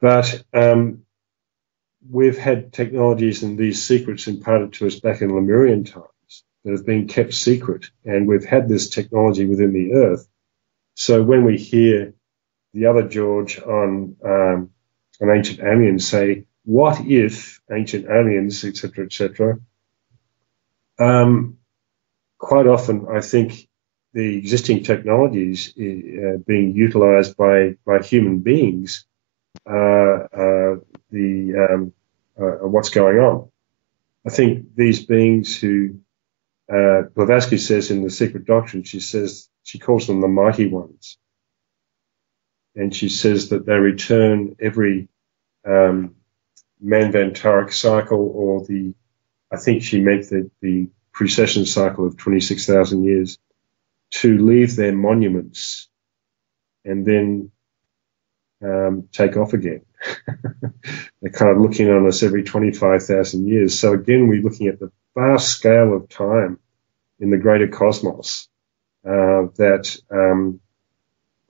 But we've had technologies and these secrets imparted to us back in Lemurian times that have been kept secret, and we've had this technology within the Earth. So when we hear the other George on an ancient alien say, what if ancient aliens, etc., quite often I think the existing technologies being utilized by human beings what's going on. I think these beings who Blavatsky says in The Secret Doctrine, she calls them the mighty ones. And she says that they return every Manvantaric cycle, or I think she meant the precession cycle of 26,000 years, to leave their monuments and then take off again. They're kind of looking on us every 25,000 years. So again, we're looking at the vast scale of time in the greater cosmos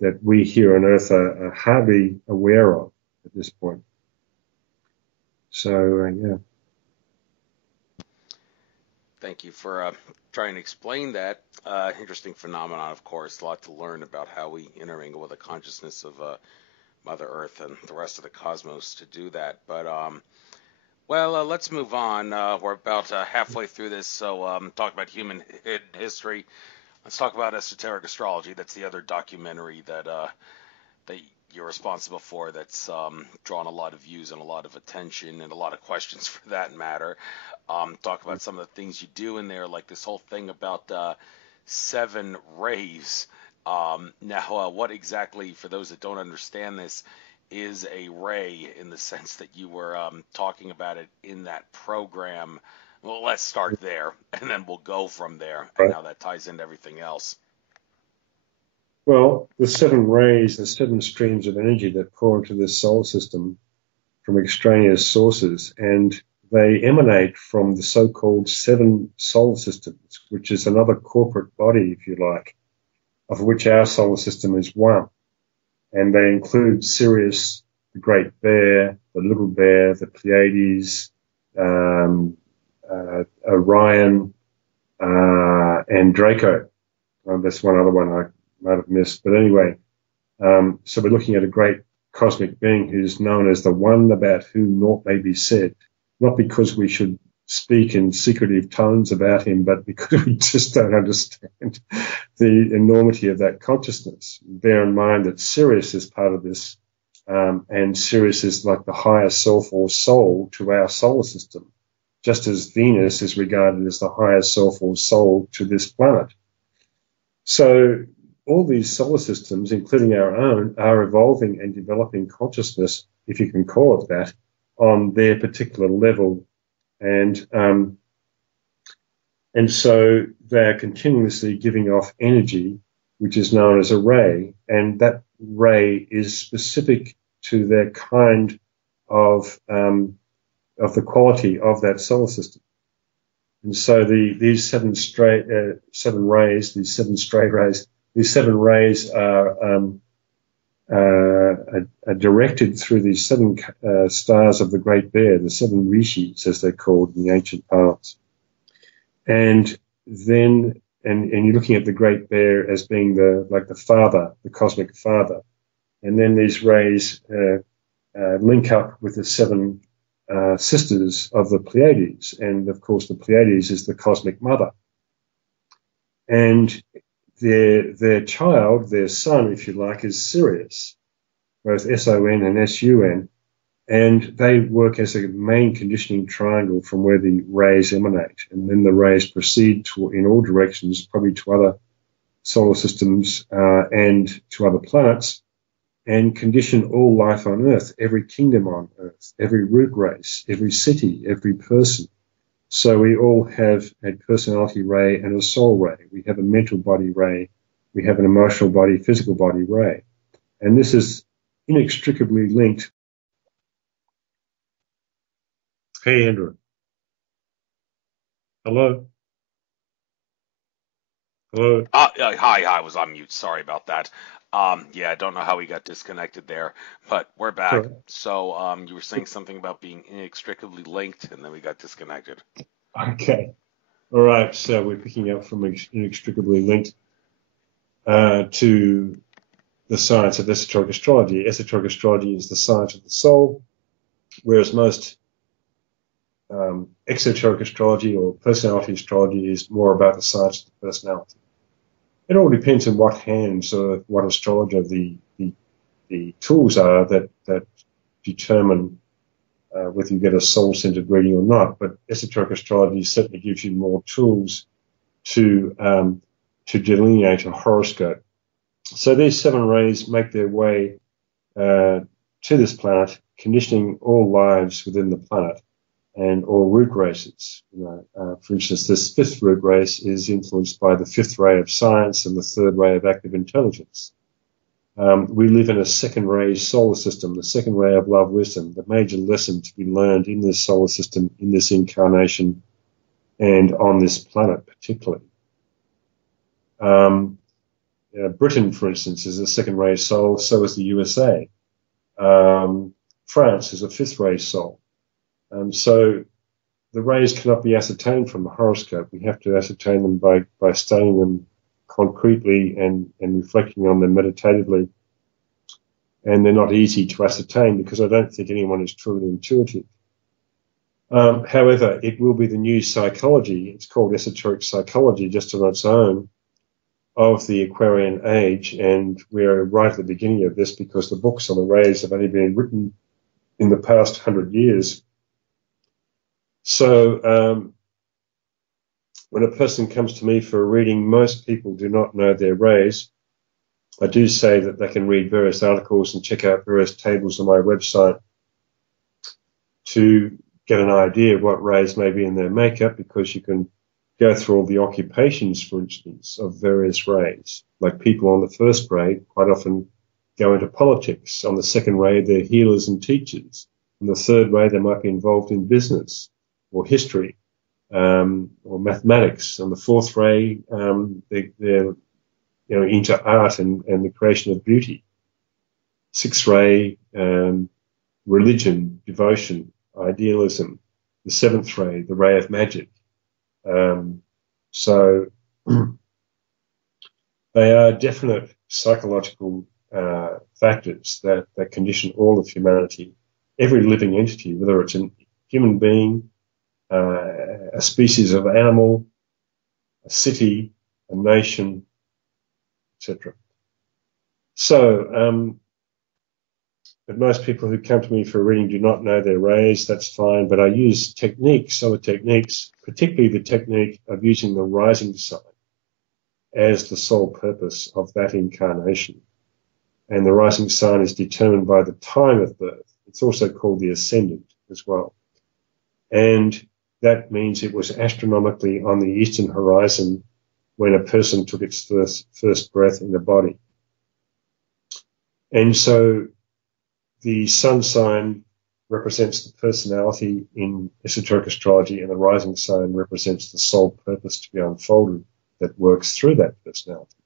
that we here on Earth are hardly aware of at this point. So, yeah. Thank you for trying to explain that. Interesting phenomenon, of course. A lot to learn about how we intermingle with the consciousness of Mother Earth and the rest of the cosmos to do that. But, let's move on. We're about halfway through this, so talk about human history. Let's talk about Esoteric Astrology. That's the other documentary that you're responsible for, that's drawn a lot of views and a lot of attention and a lot of questions for that matter. Talk about some of the things you do in there, like this whole thing about 7 rays. Now, what exactly, for those that don't understand this, is a ray, in the sense that you were talking about it in that program? Well, let's start there, and then we'll go from there, and how that ties into everything else. Well, the 7 rays, the 7 streams of energy that pour into this solar system from extraneous sources, and they emanate from the so-called 7 solar systems, which is another corporate body, if you like, of which our solar system is one. And they include Sirius, the Great Bear, the Little Bear, the Pleiades, Orion, and Draco. That's one other one I might have missed. But anyway, so we're looking at a great cosmic being who's known as the one about whom naught may be said, not because we should speak in secretive tones about him, but because we just don't understand the enormity of that consciousness. Bear in mind that Sirius is part of this, and Sirius is like the higher self or soul to our solar system, just as Venus is regarded as the higher self or soul to this planet. So all these solar systems, including our own, are evolving and developing consciousness, if you can call it that, on their particular level. And so they're continuously giving off energy, which is known as a ray, and that ray is specific to their kind of the quality of that solar system. And so these 7 rays, these 7 straight rays, these 7 rays are directed through these 7 stars of the Great Bear, the 7 rishis, as they're called in the ancient parts. And then, and you're looking at the Great Bear as being the father, the cosmic father. And then these rays link up with the 7 sisters of the Pleiades. And of course, the Pleiades is the cosmic mother. And their child, their son, if you like, is Sirius, both S-O-N and S-U-N, and they work as a main conditioning triangle from where the rays emanate, and then the rays proceed in all directions, probably to other solar systems and to other planets, and condition all life on Earth, every kingdom on Earth, every root race, every city, every person. So we all have a personality ray and a soul ray. We have a mental body ray. We have an emotional body, physical body ray. And this is inextricably linked Hey, Andrew. Hello? Hello? Hi, I was on mute. Sorry about that. Yeah, I don't know how we got disconnected there, but we're back. Sure. So, you were saying something about being inextricably linked, and then we got disconnected. Okay. All right. So we're picking up from inextricably linked to the science of esoteric astrology. Esoteric astrology is the science of the soul, whereas most exoteric astrology or personality astrology is more about the science of the personality. It all depends on what hands or what astrologer the tools are that determine whether you get a soul-centered reading or not. But esoteric astrology certainly gives you more tools to delineate a horoscope. So these 7 rays make their way to this planet, conditioning all lives within the planet and all root races. For instance, this 5th root race is influenced by the 5th ray of science and the 3rd ray of active intelligence. We live in a 2nd ray solar system, the 2nd ray of love wisdom, the major lesson to be learned in this solar system, in this incarnation, and on this planet particularly. Britain, for instance, is a 2nd ray soul, so is the USA. France is a 5th ray soul. So the rays cannot be ascertained from the horoscope. We have to ascertain them by studying them concretely and reflecting on them meditatively. And they're not easy to ascertain because I don't think anyone is truly intuitive. However, it will be the new psychology. It's called esoteric psychology just on its own of the Aquarian age. And we're right at the beginning of this because the books on the rays have only been written in the past 100 years. So when a person comes to me for a reading, most people do not know their rays. I do say that they can read various articles and check out various tables on my website to get an idea of what rays may be in their makeup, because you can go through all the occupations, for instance, of various rays. Like people on the 1st ray quite often go into politics. On the 2nd ray, they're healers and teachers. On the 3rd ray, they might be involved in business or history or mathematics. On the 4th ray, they're into art and the creation of beauty. 6th ray, religion, devotion, idealism. The 7th ray, the ray of magic. So they are definite psychological factors that condition all of humanity, every living entity, whether it's a human being, a species of animal, a city, a nation, etc. So, but most people who come to me for a reading do not know their rays. That's fine, but I use other techniques, particularly the technique of using the rising sign as the sole purpose of that incarnation. And the rising sign is determined by the time of birth. It's also called the ascendant as well. And that means it was astronomically on the eastern horizon when a person took its first breath in the body. And so the sun sign represents the personality in esoteric astrology, and the rising sign represents the sole purpose to be unfolded that works through that personality.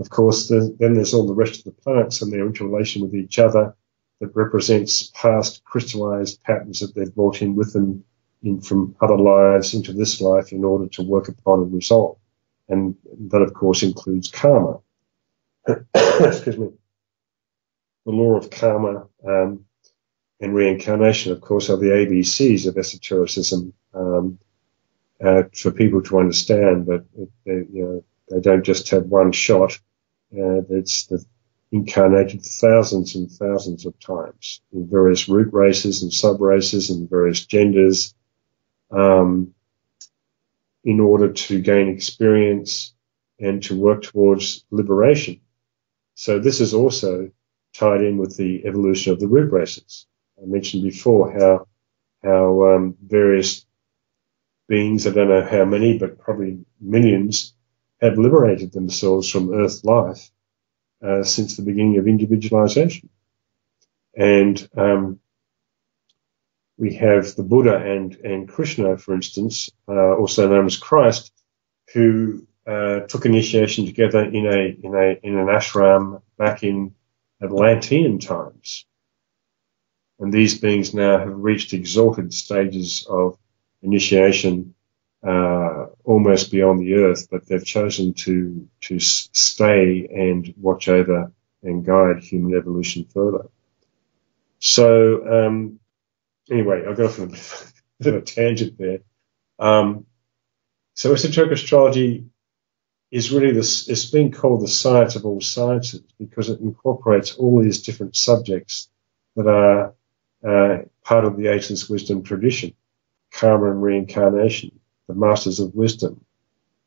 Of course, then there's all the rest of the planets and their interrelation with each other that represents past crystallized patterns that they've brought in with them from other lives into this life in order to work upon and resolve. And that, of course, includes karma. Excuse me. The law of karma and reincarnation, of course, are the ABCs of esotericism for people to understand. But they don't just have one shot. It's incarnated thousands and thousands of times in various root races and subraces and various genders in order to gain experience and to work towards liberation. So this is also tied in with the evolution of the root races. I mentioned before how various beings, I don't know how many, but probably millions, have liberated themselves from Earth life since the beginning of individualization. And we have the Buddha and Krishna, for instance, also known as Christ, who took initiation together in an ashram back in Atlantean times. And these beings now have reached exalted stages of initiation, almost beyond the earth, but they've chosen to stay and watch over and guide human evolution further. So anyway, I got off on a bit of a tangent there. So esoteric astrology is really this. It's been called the science of all sciences because it incorporates all these different subjects that are part of the ageless wisdom tradition: karma and reincarnation, the masters of wisdom,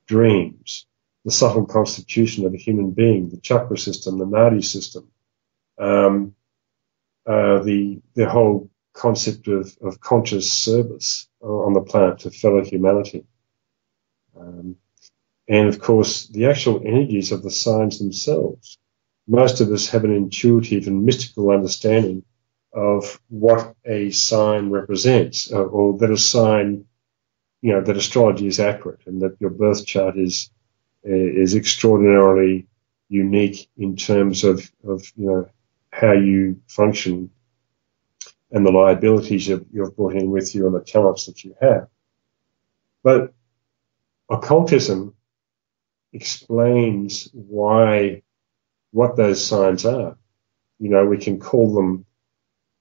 dreams, the subtle constitution of a human being, the chakra system, the nadi system, the whole concept of conscious service on the planet to fellow humanity. And of course, the actual energies of the signs themselves. Most of us have an intuitive and mystical understanding of what a sign represents, or that a sign, that astrology is accurate and that your birth chart is extraordinarily unique in terms of how you function and the liabilities you've brought in with you and the talents that you have. But occultism explains what those signs are. We can call them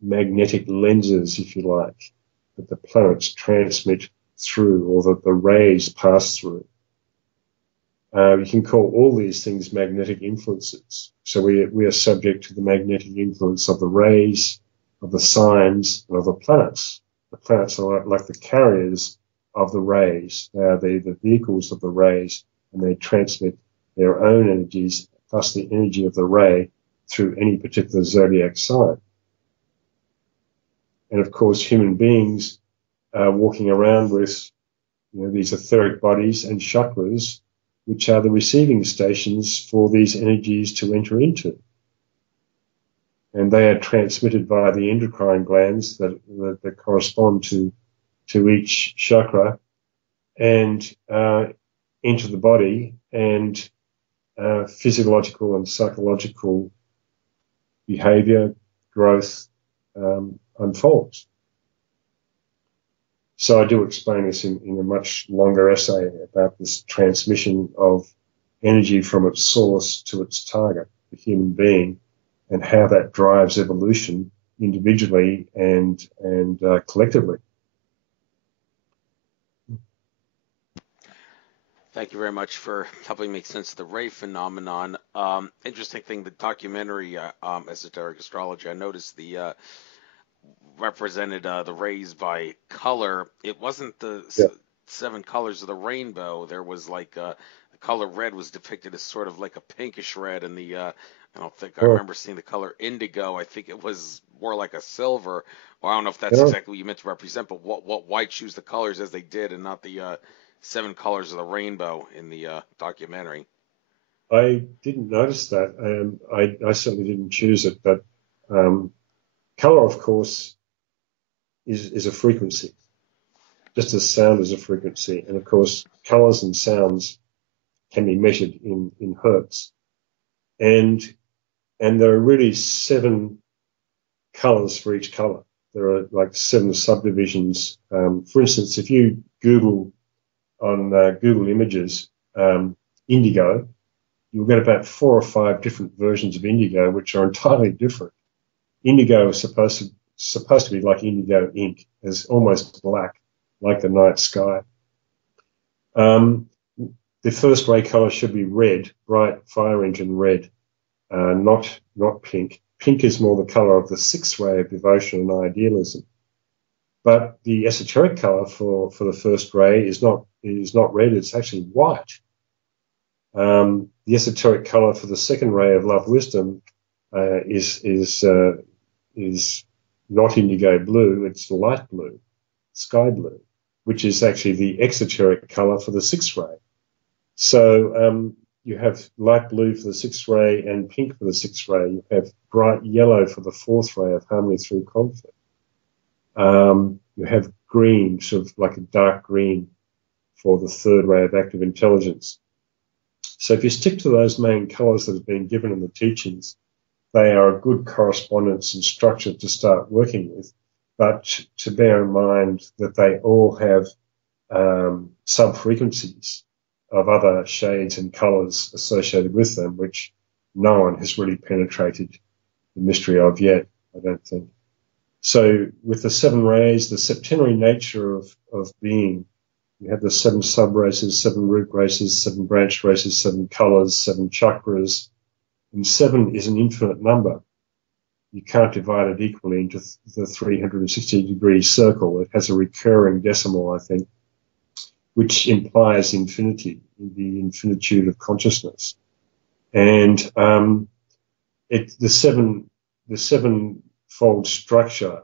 magnetic lenses, if you like, that the planets transmit through or that the rays pass through. You can call all these things magnetic influences. So we are subject to the magnetic influence of the rays, of the signs, and of the planets. The planets are like the carriers of the rays. They are the vehicles of the rays, and they transmit their own energies plus the energy of the ray through any particular zodiac sign. And of course, human beings are walking around with these etheric bodies and chakras, which are the receiving stations for these energies to enter into. And they are transmitted via the endocrine glands that correspond to each chakra and enter the body, and physiological and psychological behavior, growth unfolds. So I do explain this in a much longer essay about this transmission of energy from its source to its target, the human being, and how that drives evolution individually and collectively. Thank you very much for helping make sense of the ray phenomenon. Interesting thing, the documentary Esoteric Astrology, I noticed the represented the rays by color. It wasn't the 7 colors of the rainbow. There was like the color red was depicted as sort of like a pinkish red, and the I don't think I remember seeing the color indigo. I think it was more like a silver. Well, I don't know if that's exactly what you meant to represent, but why choose the colors as they did and not the 7 colors of the rainbow in the documentary? I didn't notice that. I certainly didn't choose it, but color, of course, is a frequency, just as sound is a frequency. And of course, colors and sounds can be measured in hertz. And there are really 7 colors for each color. There are like 7 subdivisions. For instance, if you Google on Google Images indigo, you'll get about 4 or 5 different versions of indigo, which are entirely different. Indigo is supposed to be like indigo ink, is almost black, like the night sky. The first ray color should be red, bright fire engine red, not pink. Pink is more the color of the 6th ray of devotion and idealism. But the esoteric color for the first ray is not red, it's actually white. The esoteric color for the 2nd ray of love wisdom is not indigo blue, it's light blue, sky blue, which is actually the exoteric color for the 6th ray. So you have light blue for the 6th ray and pink for the 6th ray. You have bright yellow for the 4th ray of harmony through conflict. You have green, sort of like a dark green, for the third ray of active intelligence. So if you stick to those main colours that have been given in the teachings, they are a good correspondence and structure to start working with. But to bear in mind that they all have sub-frequencies of other shades and colours associated with them, which no one has really penetrated the mystery of yet, I don't think. So with the 7 rays, the septenary nature of being, you have the 7 sub-races, 7 root races, 7 branch races, 7 colours, 7 chakras, and 7 is an infinite number. You can't divide it equally into the 360-degree circle. It has a recurring decimal, I think, which implies infinity, the infinitude of consciousness. And the sevenfold structure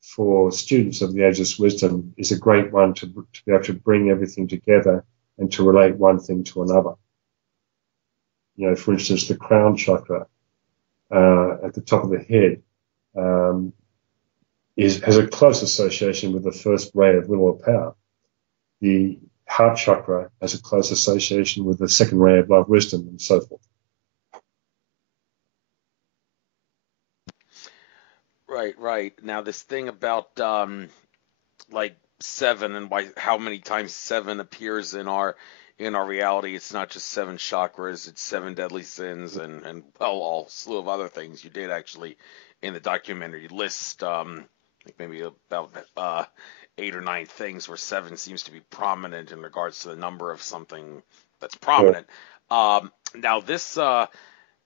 for students of the Ageless wisdom is a great one to be able to bring everything together and to relate one thing to another. You know, for instance, the crown chakra at the top of the head has a close association with the first ray of will or power. The heart chakra has a close association with the second ray of love, wisdom, and so forth. Right. Now this thing about like 7 and how many times 7 appears in our reality. It's not just 7 chakras, it's 7 deadly sins and well, a slew of other things. You did actually in the documentary list like maybe about 8 or 9 things where 7 seems to be prominent in regards to the number of something that's prominent. Yeah. Now this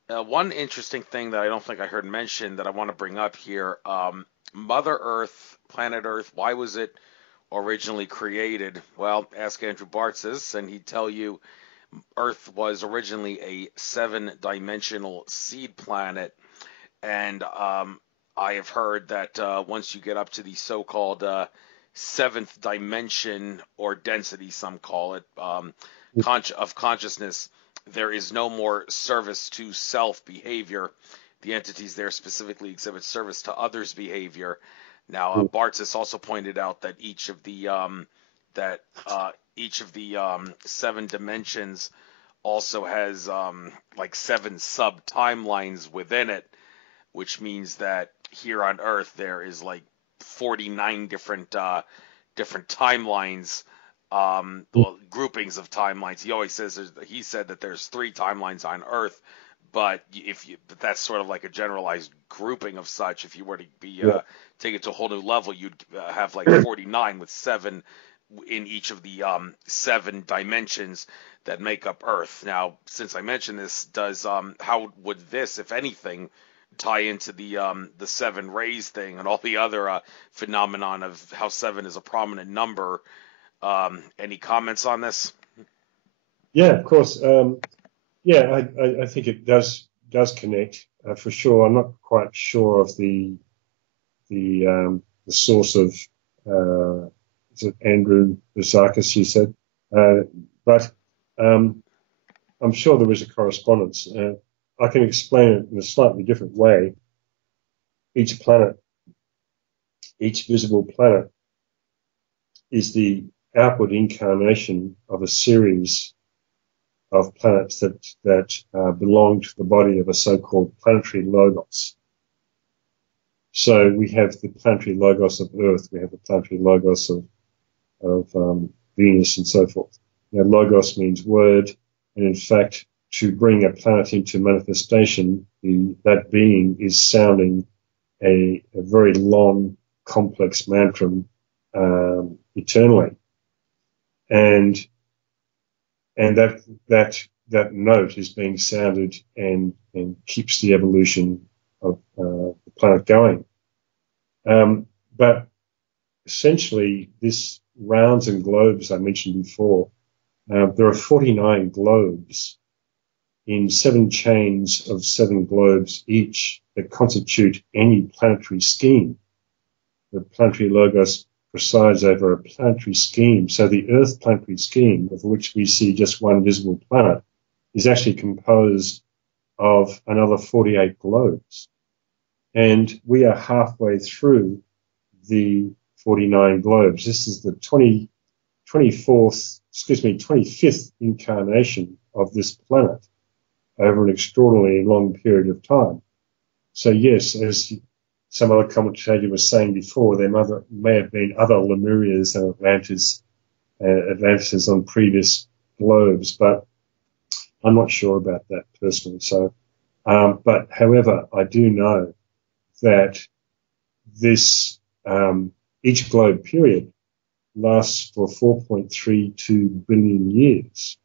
one interesting thing that I don't think I heard mentioned that I want to bring up here, Mother Earth, planet Earth, why was it originally created? Well, ask Andrew Bartzis, and he'd tell you Earth was originally a 7-dimensional seed planet, and I have heard that once you get up to the so-called 7th dimension, or density, some call it, of consciousness, there is no more service to self behavior. The entities there specifically exhibit service to others' behavior. Now, Bartzis also pointed out that each of the 7 dimensions also has like 7 sub timelines within it, which means that here on Earth there is like 49 different timelines. Groupings of timelines. He always says he said that there's 3 timelines on Earth, but but that's sort of like a generalized grouping of such. If you were to be take it to a whole new level, you'd have like 49 with 7 in each of the 7 dimensions that make up Earth. Now, since I mentioned this, how would this, if anything, tie into the 7 rays thing and all the other phenomenon of how 7 is a prominent number? Any comments on this? Yeah, of course. I think it does connect for sure. I'm not quite sure of the source of is it Andrew Bazarkas, you said, but I'm sure there is a correspondence. I can explain it in a slightly different way. Each visible planet, is the outward incarnation of a series of planets that belong to the body of a so-called planetary logos. So we have the planetary logos of Earth, we have the planetary logos of Venus, and so forth. Now, logos means word, and in fact, to bring a planet into manifestation, that being is sounding a very long, complex mantra eternally. And that note is being sounded and keeps the evolution of the planet going. But essentially, this rounds and globes I mentioned before, there are 49 globes in 7 chains of 7 globes each that constitute any planetary scheme. The planetary logos presides over a planetary scheme. So the Earth planetary scheme, of which we see just one visible planet, is actually composed of another 48 globes. And we are halfway through the 49 globes. This is the 25th incarnation of this planet over an extraordinarily long period of time. So yes, as some other commentator was saying before, there may have been other Lemurias and Atlantis on previous globes, but I'm not sure about that personally. So, but however, I do know that this each globe period lasts for 4.32 billion years.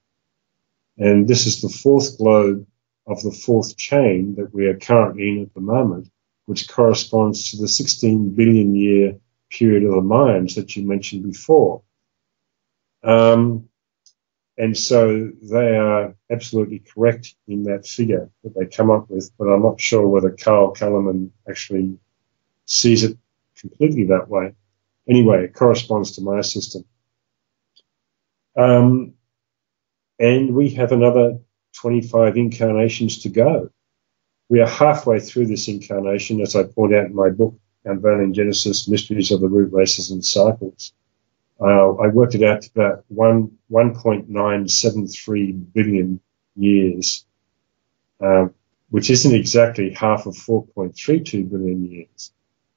And this is the fourth globe of the fourth chain that we are currently in at the moment, which corresponds to the 16 billion year period of the Mayans that you mentioned before. And so they are absolutely correct in that figure that they come up with, but I'm not sure whether Carl Kellerman actually sees it completely that way. Anyway, it corresponds to my system. And we have another 25 incarnations to go. We are halfway through this incarnation, as I point out in my book, Unveiling Genesis, Mysteries of the Root Races and Cycles. I worked it out to about 1.973 billion years, which isn't exactly half of 4.32 billion years,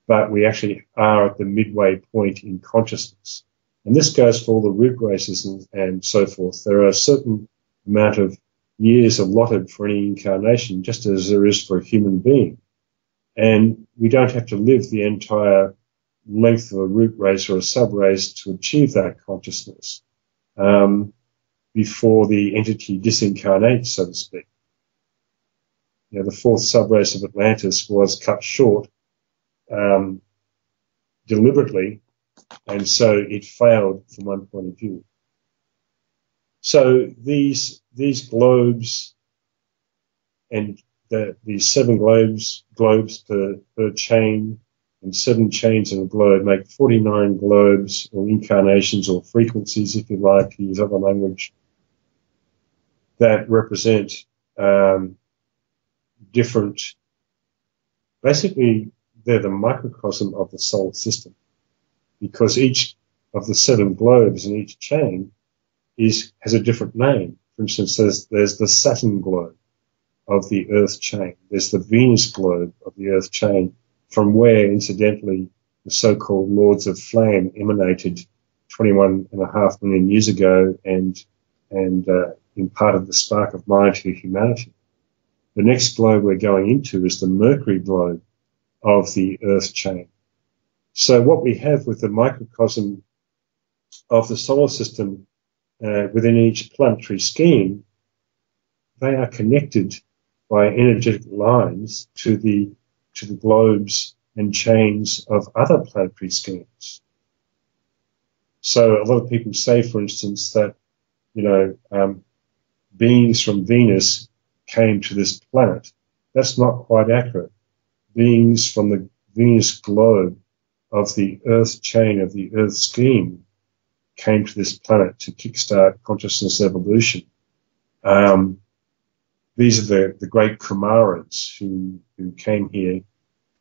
but we actually are at the midway point in consciousness. And this goes for all the root races and so forth. There are a certain amount of years allotted for any incarnation, just as there is for a human being. And we don't have to live the entire length of a root race or a subrace to achieve that consciousness before the entity disincarnates, so to speak. You know, the fourth subrace of Atlantis was cut short deliberately, and so it failed from one point of view. So these globes and these 7 globes per chain and 7 chains in a globe make 49 globes or incarnations or frequencies, if you like, to use other language, that represent different, basically they're the microcosm of the solar system, because each of the 7 globes in each chain has a different name. For instance, there's the Saturn globe of the Earth chain. There's the Venus globe of the Earth chain, from where, incidentally, the so-called Lords of Flame emanated 21.5 million years ago and imparted the spark of mind to humanity. The next globe we're going into is the Mercury globe of the Earth chain. So what we have with the microcosm of the solar system within each planetary scheme, they are connected by energetic lines to the globes and chains of other planetary schemes. So a lot of people say, for instance, that, beings from Venus came to this planet. That's not quite accurate. Beings from the Venus globe of the Earth chain of the Earth scheme came to this planet to kickstart consciousness evolution. These are the great Kumaras who came here,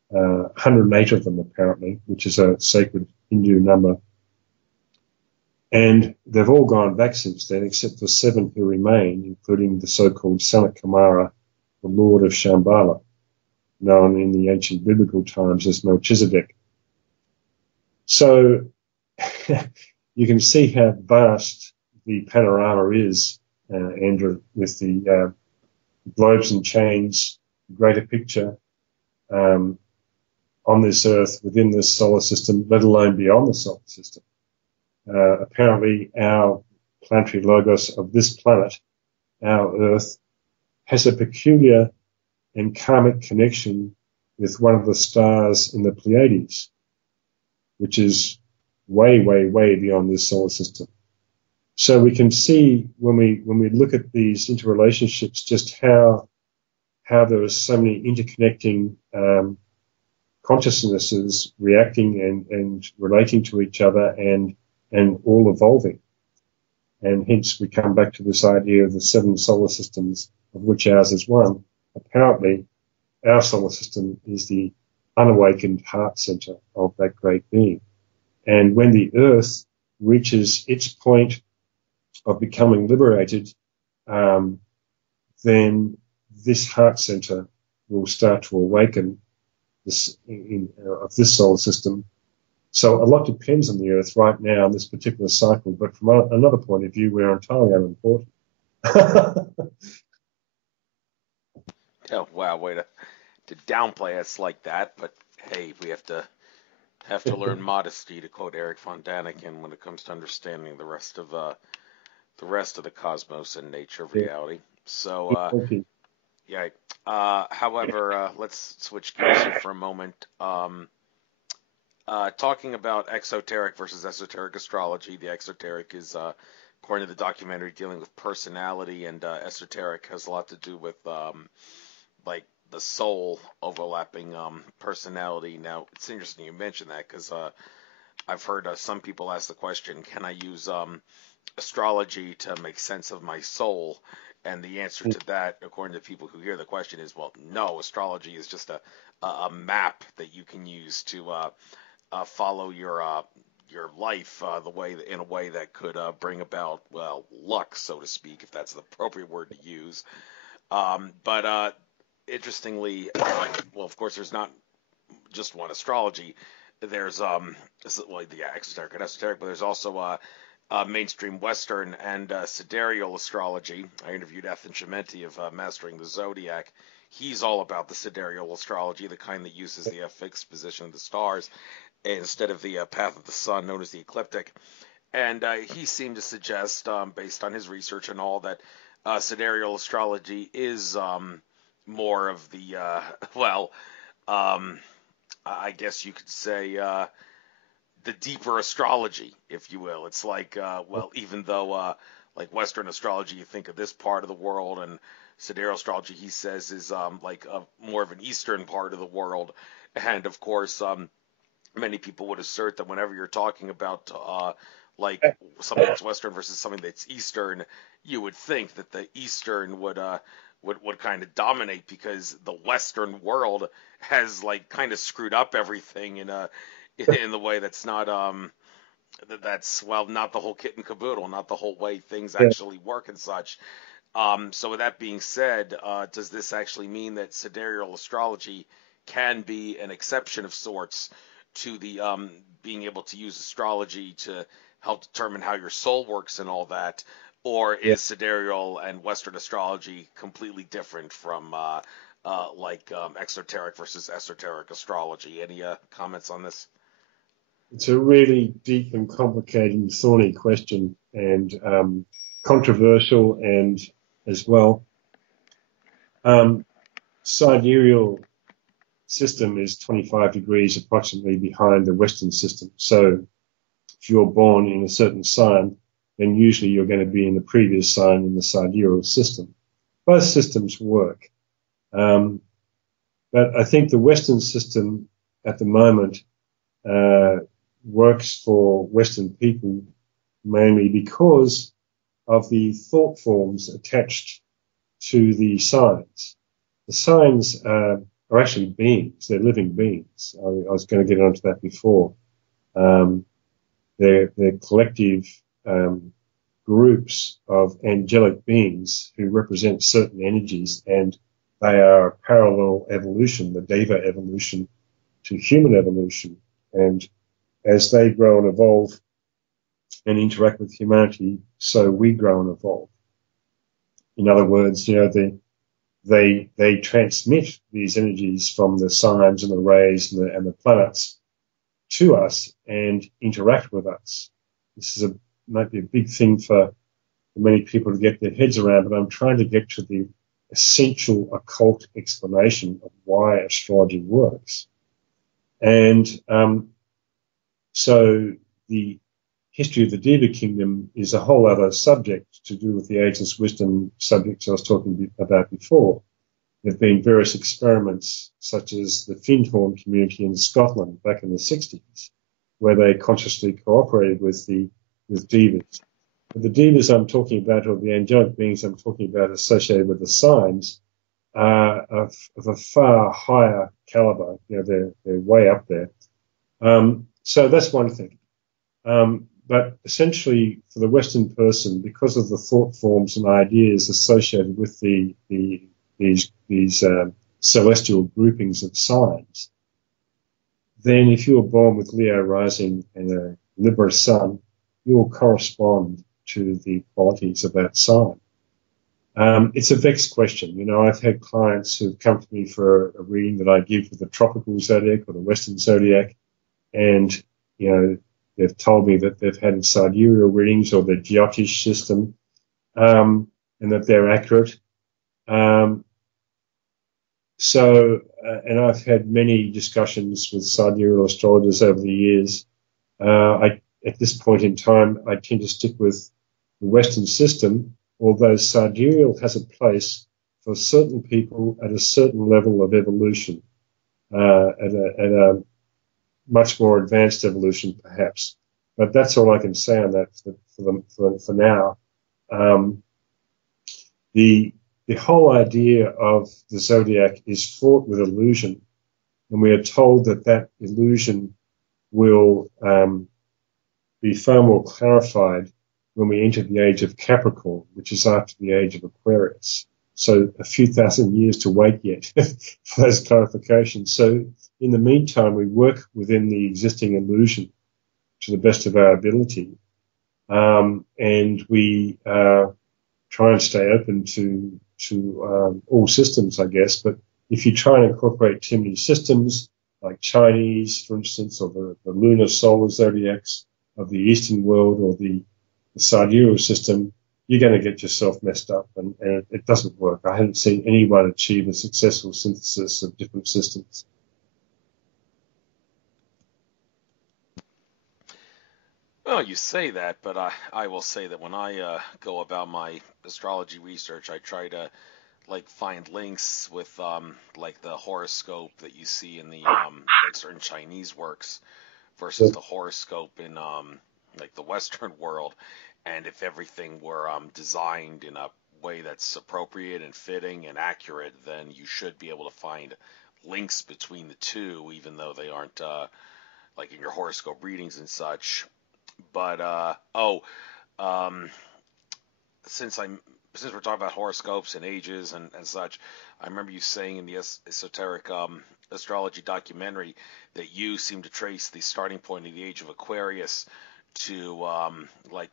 108 of them apparently, which is a sacred Hindu number. And they've all gone back since then, except for 7 who remain, including the so-called Sanat Kumara, the Lord of Shambhala, known in the ancient biblical times as Melchizedek. So you can see how vast the panorama is, Andrew, with the globes and chains, the greater picture on this Earth, within this solar system, let alone beyond the solar system. Apparently, our planetary logos of this planet, our Earth, has a peculiar and karmic connection with one of the stars in the Pleiades, which is way, way, way beyond this solar system. So we can see when we look at these interrelationships just how there are so many interconnecting consciousnesses reacting and relating to each other and all evolving. And hence we come back to this idea of the 7 solar systems, of which ours is one. Apparently, our solar system is the unawakened heart center of that great being. And when the earth reaches its point of becoming liberated, then this heart center will start to awaken of this solar system. So a lot depends on the earth right now in this particular cycle, but from another point of view, we're entirely unimportant. Oh, wow, way to downplay us like that, but hey, we have to learn modesty, to quote Eric von Daniken, when it comes to understanding the rest of the cosmos and nature of reality. So, yeah. However, let's switch gears here for a moment. Talking about exoteric versus esoteric astrology. The exoteric is, according to the documentary, dealing with personality, and esoteric has a lot to do with like the soul overlapping personality. Now, it's interesting you mentioned that, because I've heard some people ask the question, can I use astrology to make sense of my soul? And the answer to that, according to people who hear the question, is, well, no. Astrology is just a map that you can use to follow your life in a way that could bring about, well, luck, so to speak, if that's the appropriate word to use. But interestingly, well, of course, there's not just one astrology. There's exoteric and esoteric, but there's also mainstream Western and sidereal astrology. I interviewed Ethan Chimenti of Mastering the Zodiac. He's all about the sidereal astrology, the kind that uses the fixed position of the stars instead of the path of the sun, known as the ecliptic. And he seemed to suggest, based on his research and all, that sidereal astrology is more of the, I guess you could say, the deeper astrology, if you will. It's like, even though like Western astrology, you think of this part of the world, and sidereal astrology, he says, is more of an Eastern part of the world. And of course, many people would assert that whenever you're talking about like something that's Western versus something that's Eastern, you would think that the Eastern would kind of dominate, because the Western world has like kind of screwed up everything in the way that's not not the whole kit and caboodle, not the whole way things actually work and such. So with that being said, does this actually mean that sidereal astrology can be an exception of sorts to the being able to use astrology to help determine how your soul works and all that? Or is sidereal and Western astrology completely different from exoteric versus esoteric astrology? Any comments on this? It's a really deep and complicated and thorny question, and controversial, and as well. Sidereal system is 25 degrees approximately behind the Western system. So if you're born in a certain sign, then usually you're going to be in the previous sign in the sidereal system. Both systems work. But I think the Western system at the moment works for Western people mainly because of the thought forms attached to the signs. The signs are actually beings. They're living beings. I was going to get onto that before. They're collective groups of angelic beings who represent certain energies, and they are a parallel evolution, the Deva evolution, to human evolution. And as they grow and evolve and interact with humanity, so we grow and evolve. In other words, they transmit these energies from the signs and the rays and the planets to us and interact with us. This might be a big thing for many people to get their heads around, but I'm trying to get to the essential occult explanation of why astrology works. And so the history of the Deva kingdom is a whole other subject to do with the ageless wisdom subjects I was talking about before. There have been various experiments, such as the Findhorn community in Scotland back in the 60s, where they consciously cooperated with Devas. But the Devas I'm talking about, or the angelic beings I'm talking about associated with the signs, of a far higher caliber. They're way up there. So that's one thing. But essentially, for the Western person, because of the thought forms and ideas associated with these celestial groupings of signs, then if you were born with Leo rising and a Libra sun, you will correspond to the qualities of that sign. It's a vexed question. I've had clients who've come to me for a reading that I give for the tropical zodiac or the Western zodiac, and they've told me that they've had sidereal readings or the Jyotish system, and that they're accurate. And I've had many discussions with sidereal astrologers over the years. At this point in time, I tend to stick with the Western system, although sidereal has a place for certain people at a certain level of evolution, at a much more advanced evolution, perhaps. But that's all I can say on that for now. The whole idea of the zodiac is fraught with illusion, and we are told that illusion will be far more clarified when we enter the age of Capricorn, which is after the age of Aquarius. So a few thousand years to wait yet for those clarifications. So in the meantime, we work within the existing illusion to the best of our ability, and we try and stay open to all systems, I guess. But if you try and incorporate too many systems, like Chinese, for instance, or the lunar solar zodiacs of the Eastern world, or the sidereal system, you're going to get yourself messed up, and it doesn't work. I haven't seen anyone achieve a successful synthesis of different systems. Well, you say that, but I will say that when I go about my astrology research, I try to find links with the horoscope that you see in the certain Chinese works versus the horoscope in the Western world, and if everything were designed in a way that's appropriate and fitting and accurate, then you should be able to find links between the two, even though they aren't in your horoscope readings and such. But since we're talking about horoscopes and ages and such, I remember you saying in the Esoteric Astrology documentary that you seem to trace the starting point of the age of Aquarius to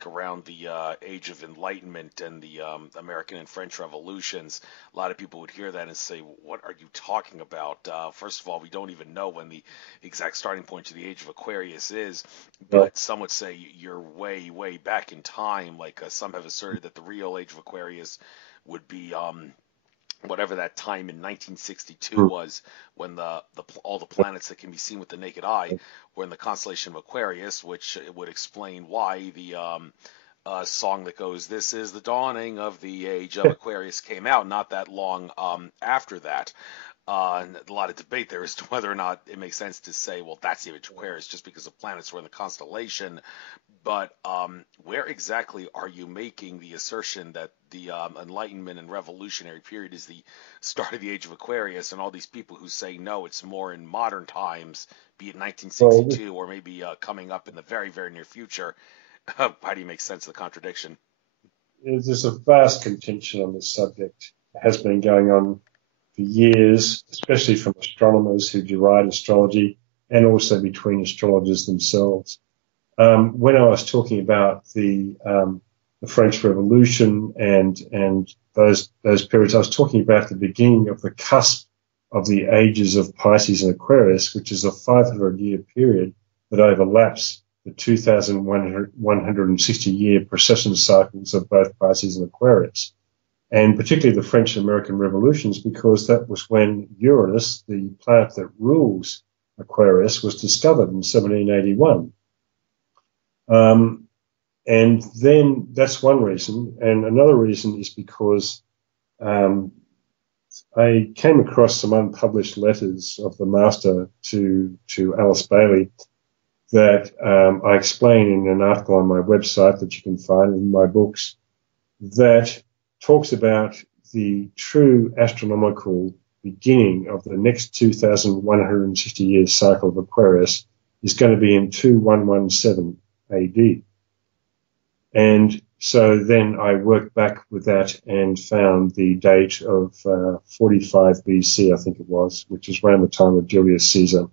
around the age of Enlightenment and the American and French revolutions. A lot of people would hear that and say, what are you talking about? First of all, we don't even know when the exact starting point to the age of Aquarius is, but some would say you're way, way back in time. Some have asserted that the real age of Aquarius would be whatever that time in 1962 was, when all the planets that can be seen with the naked eye were in the constellation of Aquarius, which would explain why the song that goes, "This is the dawning of the age of Aquarius," came out not that long after that. And a lot of debate there as to whether or not it makes sense to say, well, that's the age of Aquarius just because the planets were in the constellation. But where exactly are you making the assertion that the Enlightenment and Revolutionary period is the start of the age of Aquarius, and all these people who say, no, it's more in modern times, be it 1962 or maybe coming up in the very, very near future? How do you make sense of the contradiction? There's a vast contention on this subject. It has been going on for years, especially from astronomers who deride astrology, and also between astrologers themselves. When I was talking about the French Revolution and those periods, I was talking about the beginning of the cusp of the ages of Pisces and Aquarius, which is a 500-year period that overlaps the 2,160-year precession cycles of both Pisces and Aquarius, and particularly the French and American revolutions, because that was when Uranus, the planet that rules Aquarius, was discovered in 1781. And then that's one reason. And another reason is because I came across some unpublished letters of the master to Alice Bailey that I explain in an article on my website that you can find in my books, that talks about the true astronomical beginning of the next 2,160 years cycle of Aquarius is going to be in 2117 AD. And so then I worked back with that and found the date of 45 BC, I think it was, which is around the time of Julius Caesar,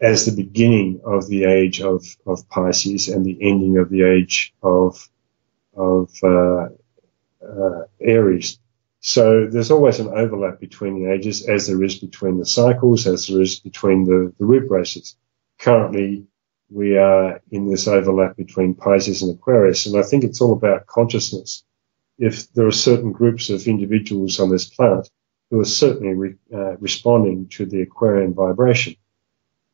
as the beginning of the age of Pisces and the ending of the age of Aries. So there's always an overlap between the ages, as there is between the cycles, as there is between the root races. Currently, we are in this overlap between Pisces and Aquarius, and I think it's all about consciousness. If there are certain groups of individuals on this planet who are certainly responding to the Aquarian vibration,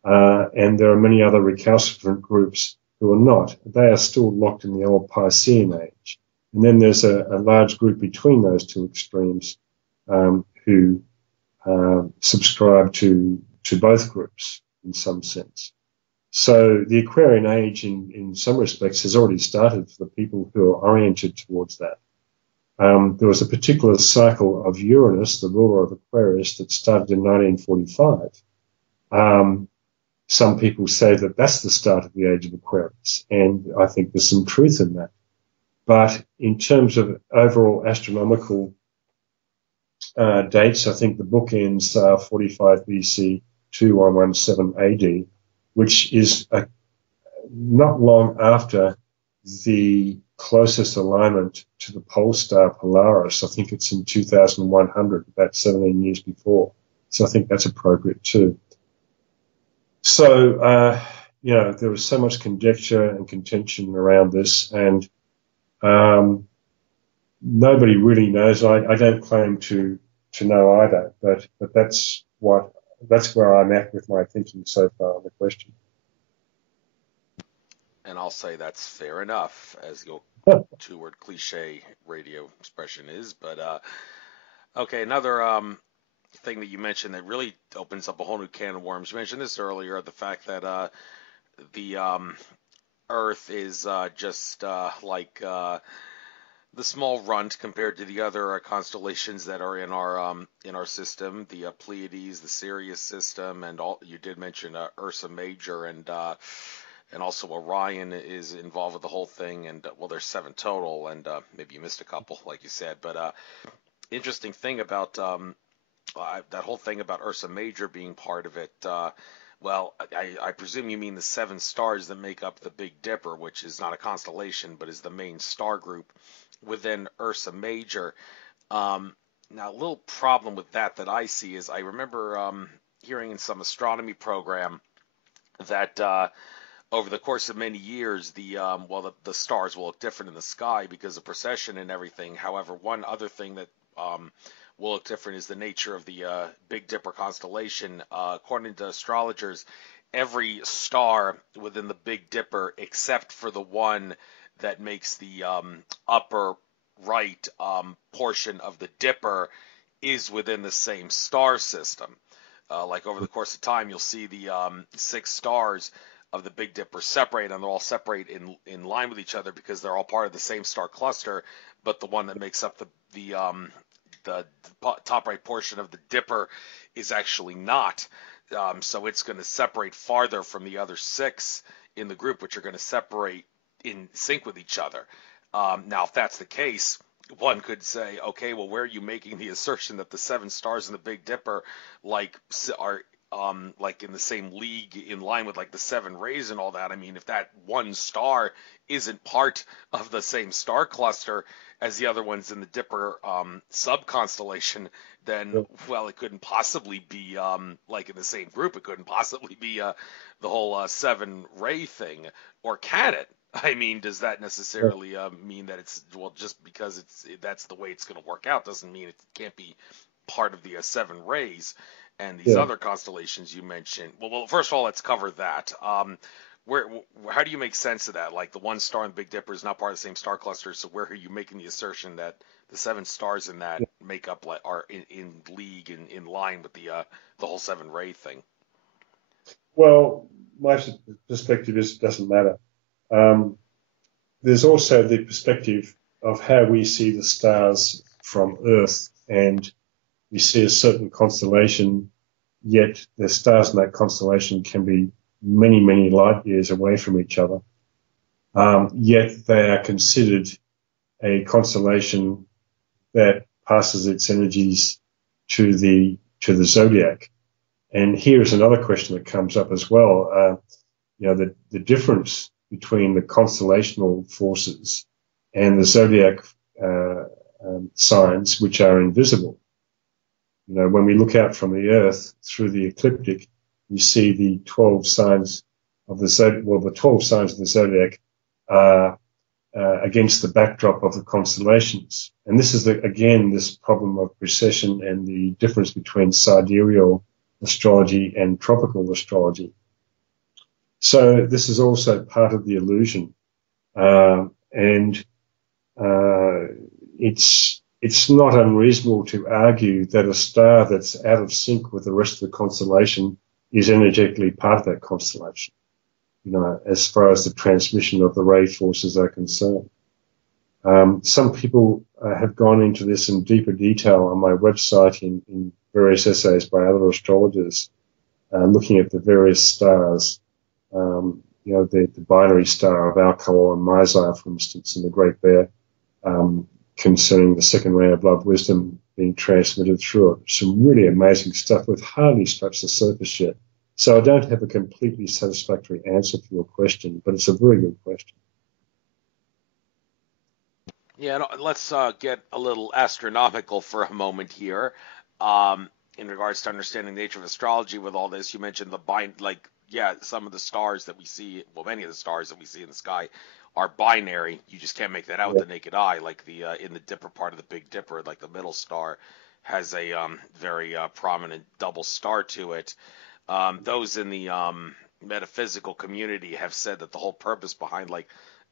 and there are many other recalcitrant groups who are not, they are still locked in the old Piscean age. And then there's a large group between those two extremes who subscribe to both groups in some sense. So the Aquarian age, in some respects, has already started for the people who are oriented towards that. There was a particular cycle of Uranus, the ruler of Aquarius, that started in 1945. Some people say that that's the start of the age of Aquarius, and I think there's some truth in that. But in terms of overall astronomical dates, I think the bookends are 45 BC, 2117 AD, which is not long after the closest alignment to the pole star Polaris. I think it's in 2100, about 17 years before. So I think that's appropriate too. So, there was so much conjecture and contention around this, and nobody really knows. I don't claim to know either, but that's where I'm at with my thinking so far on the question. And I'll say that's fair enough, as your two-word cliche radio expression is. But okay, another thing that you mentioned that really opens up a whole new can of worms. You mentioned this earlier, the fact that the Earth is just like the small runt compared to the other constellations that are in our system, the Pleiades, the Sirius system, and all. You did mention Ursa Major, and also Orion is involved with the whole thing, and well, there's 7 total, and maybe you missed a couple, like you said. But interesting thing about that whole thing about Ursa Major being part of it. Well, I presume you mean the 7 stars that make up the Big Dipper, which is not a constellation, but is the main star group within Ursa Major. Now, a little problem with that I see is I remember hearing in some astronomy program that over the course of many years, the stars will look different in the sky because of precession and everything. However, one other thing that will look different is the nature of the Big Dipper constellation. According to astrologers, every star within the Big Dipper, except for the one that makes the upper right portion of the Dipper, is within the same star system. Like over the course of time, you'll see the 6 stars of the Big Dipper separate, and they're all separate in line with each other because they're all part of the same star cluster. But the one that makes up the top right portion of the Dipper is actually not. So it's going to separate farther from the other 6 in the group, which are going to separate in sync with each other. Now, if that's the case, one could say, okay, well, where are you making the assertion that the 7 stars in the Big Dipper are like in the same league in line with like the 7 rays and all that? I mean, if that one star isn't part of the same star cluster as the other ones in the Dipper sub-constellation, then, well, it couldn't possibly be like in the same group. It couldn't possibly be the whole 7-ray thing. Or can it? I mean, does that necessarily mean that it's, well, just because that's the way it's going to work out doesn't mean it can't be part of the 7 rays and these other constellations you mentioned? Well, first of all, let's cover that. How do you make sense of that? Like the one star in the Big Dipper is not part of the same star cluster, so where are you making the assertion that the 7 stars in that make up are in league in line with the whole 7-ray thing? Well, my perspective is it doesn't matter. There's also the perspective of how we see the stars from Earth and we see a certain constellation, yet the stars in that constellation can be many, many light years away from each other. Yet they are considered a constellation that passes its energies to the zodiac. And here is another question that comes up as well. The difference between the constellational forces and the zodiac signs, which are invisible. When we look out from the Earth through the ecliptic, you see the 12 signs of the zodiac. Well, the 12 signs of the zodiac are against the backdrop of the constellations. And this is, again, this problem of precession and the difference between sidereal astrology and tropical astrology. So this is also part of the illusion. It's not unreasonable to argue that a star that's out of sync with the rest of the constellation is energetically part of that constellation, as far as the transmission of the ray forces are concerned. Some people have gone into this in deeper detail on my website in various essays by other astrologers, looking at the various stars, the binary star of Alcor and Mizar, for instance, and the Great Bear, concerning the second ray of love wisdom being transmitted through it. Some really amazing stuff with hardly scratched the surface yet. So I don't have a completely satisfactory answer for your question, but it's a very good question. Yeah, let's get a little astronomical for a moment here. In regards to understanding the nature of astrology with all this, you mentioned some of the stars that we see, well, many of the stars that we see in the sky are binary. You just can't make that out with the naked eye, like the in the Dipper part of the Big Dipper, like the middle star has a very prominent double star to it. Those in the metaphysical community have said that the whole purpose behind like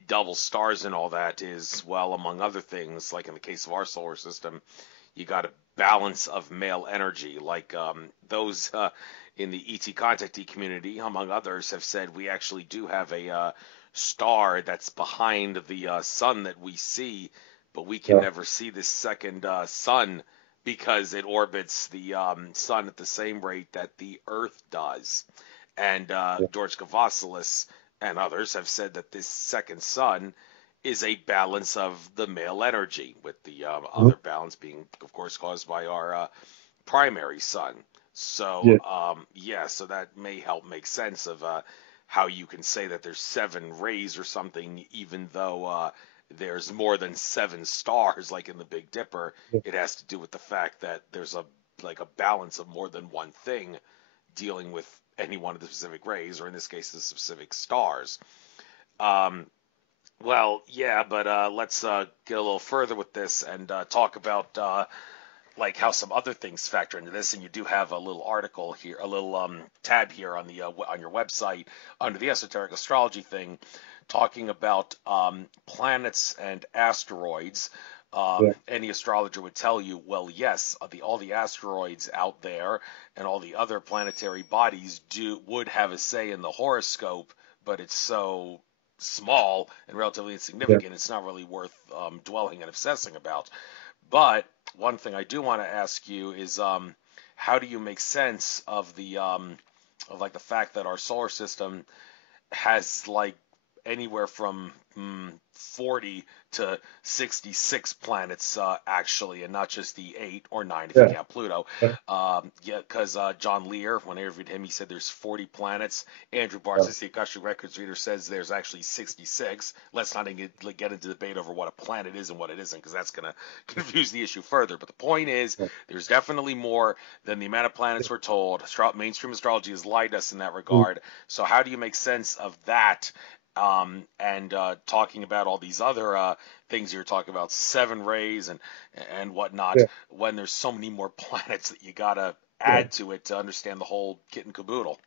double stars and all that is, well, among other things, like in the case of our solar system, you got a balance of male energy. Like those in the ET contactee community, among others, have said we actually do have a star that's behind the sun that we see, but we can never see this second sun because it orbits the sun at the same rate that the Earth does. And George Kavasilis and others have said that this second sun is a balance of the male energy, with the other balance being, of course, caused by our primary sun. So, so that may help make sense of how you can say that there's 7 rays or something, even though there's more than 7 stars, like in the Big Dipper. It has to do with the fact that there's a balance of more than one thing dealing with any one of the specific rays, or in this case, the specific stars. Let's get a little further with this and talk about how some other things factor into this. And you do have a little article here, a little tab here on the on your website under the Esoteric Astrology thing, talking about planets and asteroids. Any astrologer would tell you, well, yes, all the asteroids out there and all the other planetary bodies would have a say in the horoscope, but it's so small and relatively insignificant, it's not really worth dwelling and obsessing about. But one thing I do want to ask you is, how do you make sense of the the fact that our solar system has anywhere from 40 to 66 planets actually, and not just the 8 or 9 if you count Pluto. Because John Lear, when I interviewed him, he said there's 40 planets. Andrew Barsis, the Akashic Records reader, says there's actually 66. Let's not get into debate over what a planet is and what it isn't, because that's going to confuse the issue further. But the point is, there's definitely more than the amount of planets we're told. Mainstream astrology has lied us in that regard. So how do you make sense of that? And talking about all these other things you're talking about, 7 rays and whatnot, when there's so many more planets that you gotta add to it to understand the whole kit and caboodle.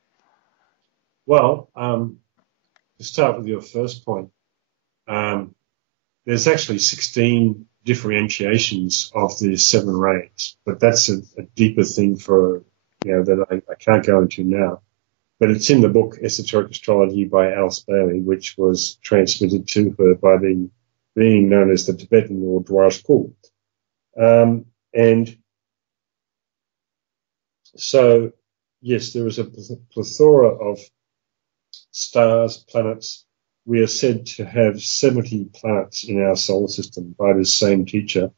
Well, to start with your first point, there's actually 16 differentiations of the 7 rays, but that's a deeper thing that I can't go into now. But it's in the book Esoteric Astrology by Alice Bailey, which was transmitted to her by the being known as the Tibetan Lord Dwaras Kul. And so, yes, there is a plethora of stars, planets. We are said to have 70 planets in our solar system by this same teacher.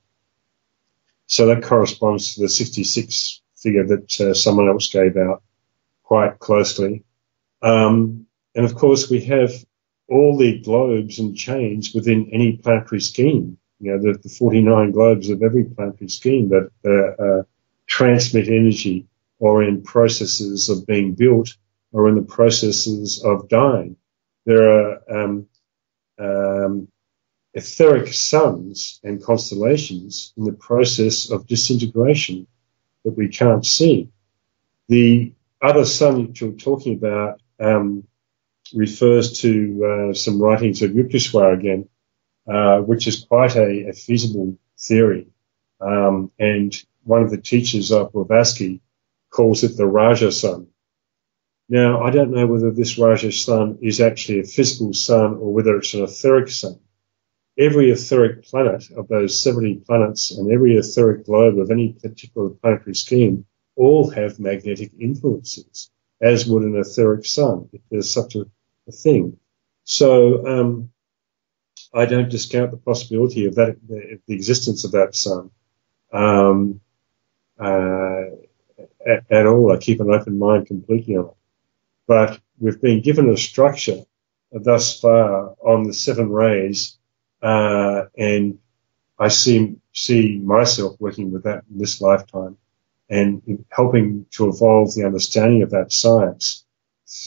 So that corresponds to the 66 figure that someone else gave out quite closely. And of course, we have all the globes and chains within any planetary scheme. You know, the 49 globes of every planetary scheme that transmit energy or in processes of being built or in the processes of dying. There are etheric suns and constellations in the process of disintegration that we can't see. The other sun that you're talking about refers to some writings of Yukteswar again, which is quite a feasible theory. And one of the teachers of Blavatsky calls it the Raja sun. Now, I don't know whether this Raja sun is actually a physical sun or whether it's an etheric sun. Every etheric planet of those 70 planets and every etheric globe of any particular planetary scheme all have magnetic influences, as would an etheric sun, if there's such a thing. So I don't discount the possibility of that, the existence of that sun at all. I keep an open mind completely on it. But we've been given a structure thus far on the 7 rays, and I see myself working with that in this lifetime and helping to evolve the understanding of that science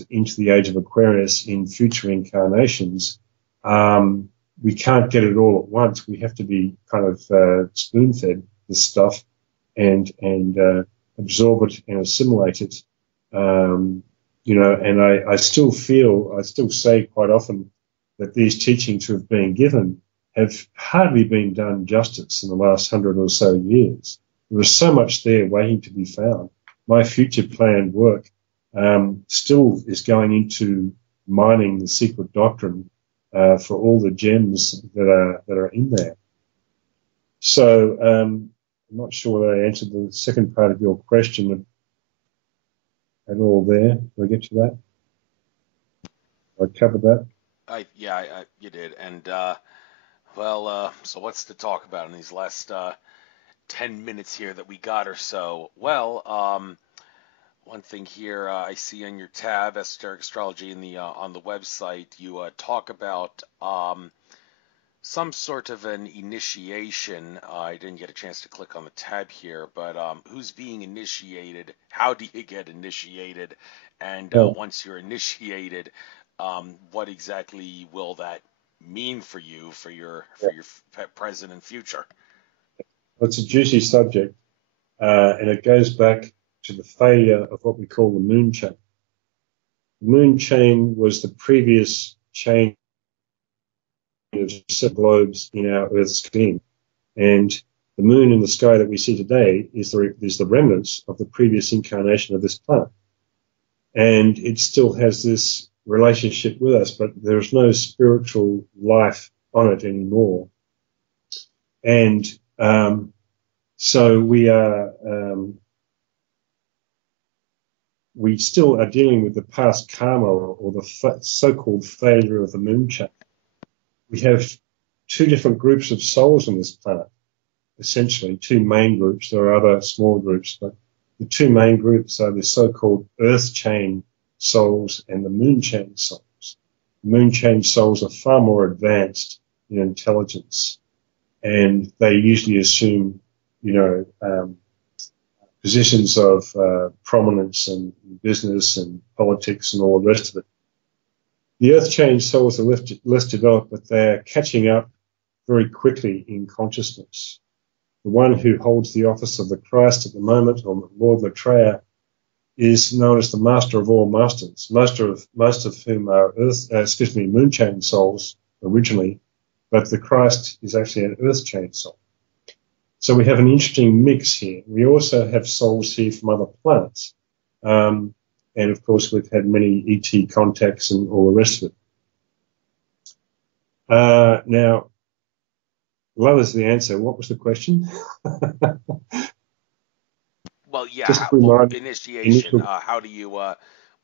into the age of Aquarius in future incarnations. We can't get it all at once. We have to be kind of spoon-fed this stuff and absorb it and assimilate it. You know, and I still say quite often that these teachings who have been given have hardly been done justice in the last 100 or so years. There is so much there waiting to be found. My future planned work still is going into mining the secret doctrine for all the gems that are in there. So I'm not sure that I answered the second part of your question at all there. Did I get to that? I covered that. You did. And so what's to talk about in these last 10 minutes here that we got or so? Well, one thing here I see on your tab, Esoteric Astrology, in the on the website, you talk about some sort of an initiation. I didn't get a chance to click on the tab here, but who's being initiated? How do you get initiated? And once you're initiated, what exactly will that mean for you, for your present and future? It's a juicy subject, and it goes back to the failure of what we call the moon chain. The moon chain was the previous chain of 7 globes in our Earth scheme, and the moon in the sky that we see today is the remnants of the previous incarnation of this planet, and it still has this relationship with us, but there's no spiritual life on it anymore. And so we still are dealing with the past karma or the so-called failure of the moon chain. We have 2 different groups of souls on this planet, essentially 2 main groups. There are other small groups, but the 2 main groups are the so-called earth chain souls and the moon chain souls. The moon chain souls are far more advanced in intelligence, and they usually assume, positions of prominence and business and politics and all the rest of it. The earth chain souls are less developed, but they're catching up very quickly in consciousness. The one who holds the office of the Christ at the moment, or Lord Maitreya, is known as the master of all masters, most of whom are moon chain souls originally, but the Christ is actually an earth chain soul. So we have an interesting mix here. We also have souls here from other planets. And of course, we've had many ET contacts and all the rest of it. Now, love is the answer. What was the question? Well, yeah. Just to remind Initiation. initial. How do you?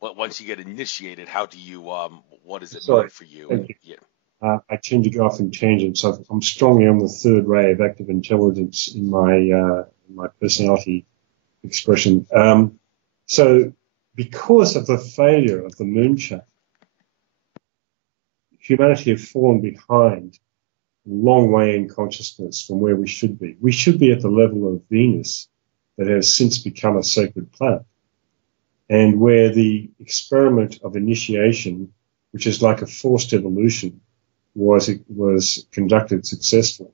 Once you get initiated, how do you? What does it mean Sorry, for you? thank you. Yeah. I tend to go off in tangents. I'm strongly on the third ray of active intelligence in my personality expression. So, because of the failure of the moon chart, humanity have fallen behind a long way in consciousness from where we should be. We should be at the level of Venus, that has since become a sacred planet, and where the experiment of initiation, which is like a forced evolution, was conducted successfully.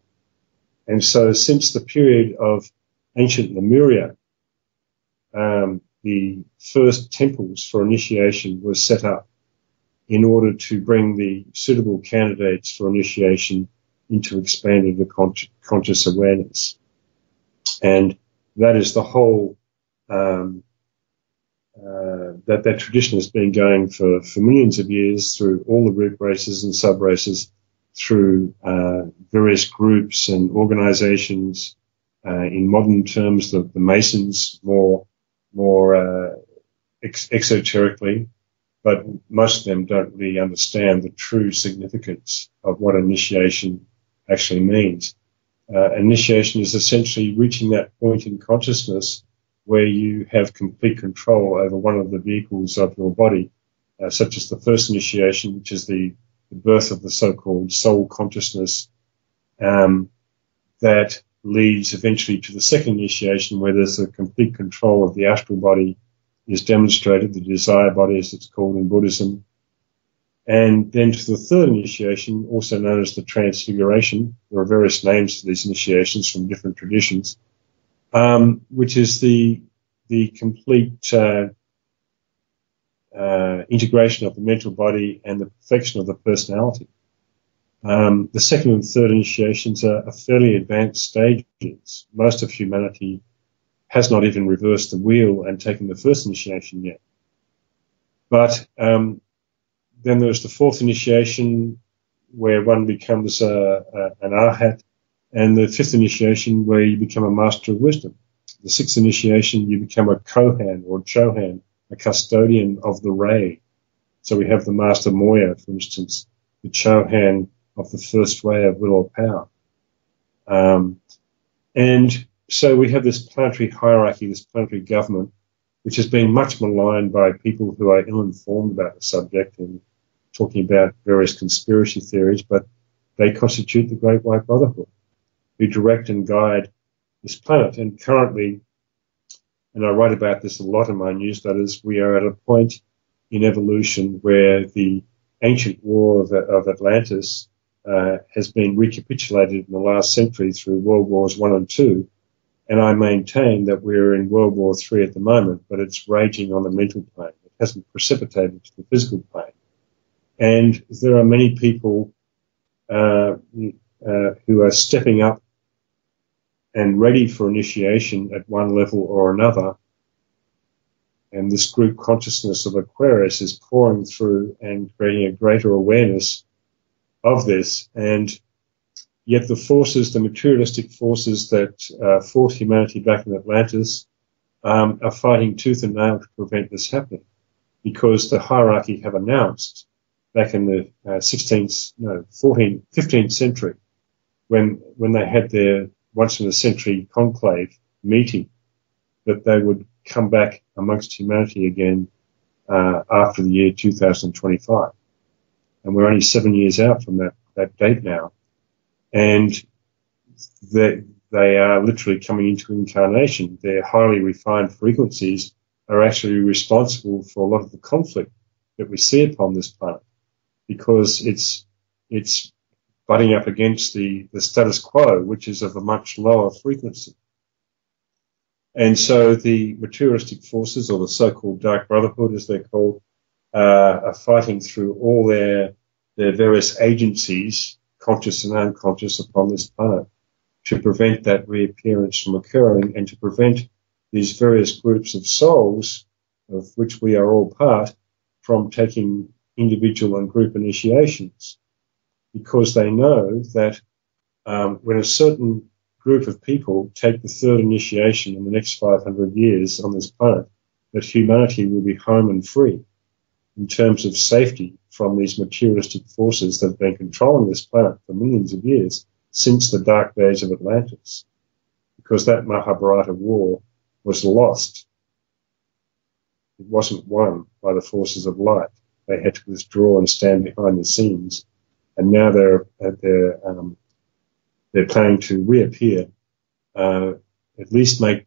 And so since the period of ancient Lemuria, the first temples for initiation were set up in order to bring the suitable candidates for initiation into expanded conscious awareness. And that is the whole, that tradition has been going for millions of years through all the root races and sub-races, through various groups and organizations. In modern terms, the Masons more exoterically, but most of them don't really understand the true significance of what initiation actually means. Initiation is essentially reaching that point in consciousness where you have complete control over one of the vehicles of your body, such as the first initiation, which is the birth of the so-called soul consciousness, that leads eventually to the second initiation, where there's a complete control of the astral body is demonstrated, the desire body as it's called in Buddhism. And then to the third initiation, also known as the transfiguration. There are various names for these initiations from different traditions, which is the complete integration of the mental body and the perfection of the personality. The second and third initiations are fairly advanced stages. Most of humanity has not even reversed the wheel and taken the first initiation yet. But then there's the fourth initiation, where one becomes an arhat, and the fifth initiation, where you become a master of wisdom. The sixth initiation, you become a Kohan or Chohan, a custodian of the ray. So we have the Master Moya, for instance, the Chohan of the first ray of will or power. And so we have this planetary hierarchy, this planetary government, which has been much maligned by people who are ill-informed about the subject and talking about various conspiracy theories, but they constitute the Great White Brotherhood, who direct and guide this planet. And currently, and I write about this a lot in my newsletters, we are at a point in evolution where the ancient war of Atlantis has been recapitulated in the last century through World Wars I and II. And I maintain that we're in World War III at the moment, but it's raging on the mental plane. It hasn't precipitated to the physical plane. And there are many people who are stepping up and ready for initiation at one level or another. And this group consciousness of Aquarius is pouring through and creating a greater awareness of this. And yet the forces, the materialistic forces that fought humanity back in Atlantis, are fighting tooth and nail to prevent this happening, because the hierarchy have announced back in the 15th century, when they had their once in a century conclave meeting, that they would come back amongst humanity again after the year 2025. And we're only 7 years out from that date now. And they are literally coming into incarnation. Their highly refined frequencies are actually responsible for a lot of the conflict that we see upon this planet, because it's butting up against the status quo, which is of a much lower frequency. And so the materialistic forces, or the so-called Dark Brotherhood, as they're called, are fighting through all their various agencies, conscious and unconscious, upon this planet, to prevent that reappearance from occurring, and to prevent these various groups of souls, of which we are all part, from taking individual and group initiations, because they know that when a certain group of people take the third initiation in the next 500 years on this planet, that humanity will be home and free in terms of safety from these materialistic forces that have been controlling this planet for millions of years since the dark days of Atlantis, because that Mahabharata war was lost. It wasn't won by the forces of light. They had to withdraw and stand behind the scenes, and now they're planning to reappear. At least make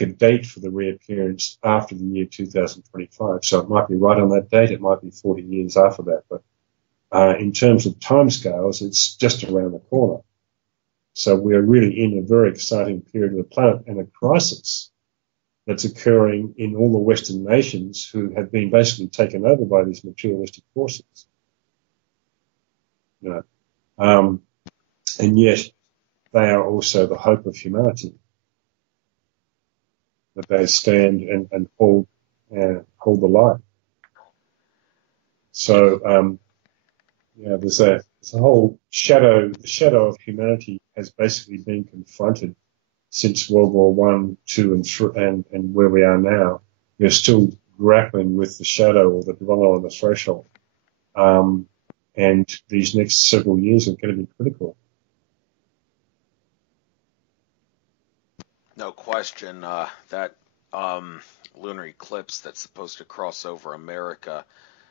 a date for the reappearance after the year 2025. So it might be right on that date. It might be 40 years after that. But in terms of timescales, it's just around the corner. So we are really in a very exciting period of the planet and a crisis that's occurring in all the Western nations who have been basically taken over by these materialistic forces. You know, and yet they are also the hope of humanity, that they stand and hold the light. So there's a whole shadow. The shadow of humanity has basically been confronted since World War One, Two, and Three, and where we are now. We're still grappling with the shadow or the dweller on the threshold. And these next several years are going to be critical. No question. That lunar eclipse that's supposed to cross over America,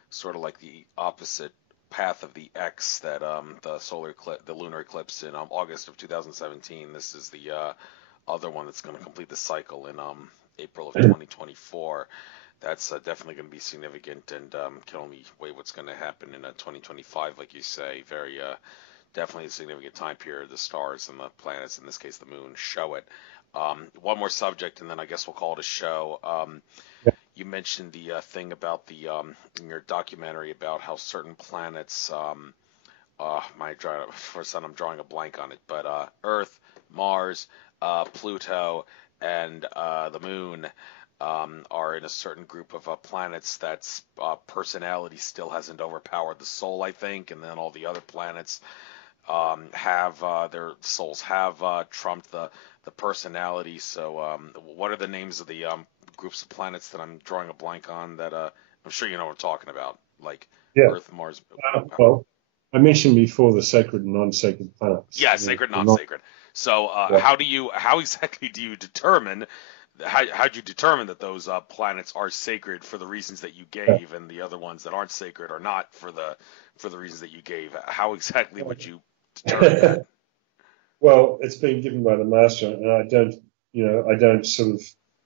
sort of like the opposite path of the X that the lunar eclipse in August of 2017. This is the other one that's going to complete the cycle in April of 2024. That's definitely going to be significant, and can only wait what's going to happen in 2025, like you say. Very definitely a significant time period. The stars and the planets, in this case the moon, show it. One more subject, and then I guess we'll call it a show. You mentioned the thing about the in your documentary about how certain planets. For a second, I'm drawing a blank on it, but Earth, Mars, Pluto, and the Moon are in a certain group of planets that's personality still hasn't overpowered the soul, I think, and then all the other planets have their souls have trumped the personality. So what are the names of the groups of planets that I'm drawing a blank on that I'm sure you know what I'm talking about, like Earth, Mars? Well, I mentioned before the sacred and non-sacred planets. Yeah, sacred, non-sacred. So how exactly do you determine how'd you determine that those planets are sacred for the reasons that you gave, and the other ones that aren't sacred are not for the reasons that you gave? How exactly would you determine that? Well, it's been given by the master, and I don't sort of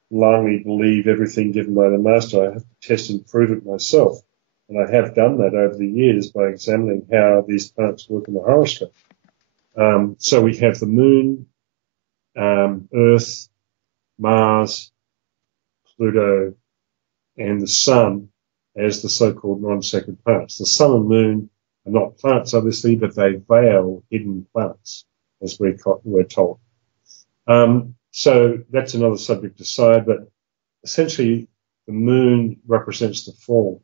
blindly believe everything given by the master. I have to test and prove it myself, and I have done that over the years by examining how these planets work in the horoscope. So we have the moon, Earth, Mars, Pluto, and the sun as the so-called non-sacred planets. The sun and moon are not planets, obviously, but they veil hidden planets, as we're told. So that's another subject aside, but essentially the moon represents the form,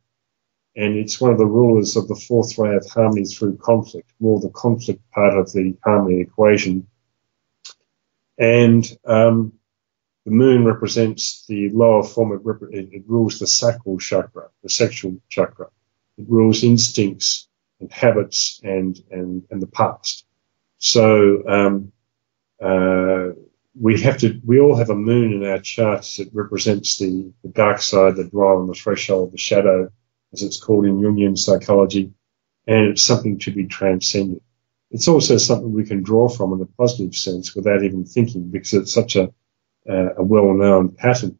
and it's one of the rulers of the fourth way of harmony through conflict, more the conflict part of the harmony equation. And the moon represents the lower form. It rules the sacral chakra, the sexual chakra. It rules instincts and habits and the past. So we all have a moon in our charts that represents the dark side, the dweller on the threshold, the shadow, as it's called in Jungian psychology, and it's something to be transcended. It's also something we can draw from in a positive sense without even thinking, because it's such a well-known pattern.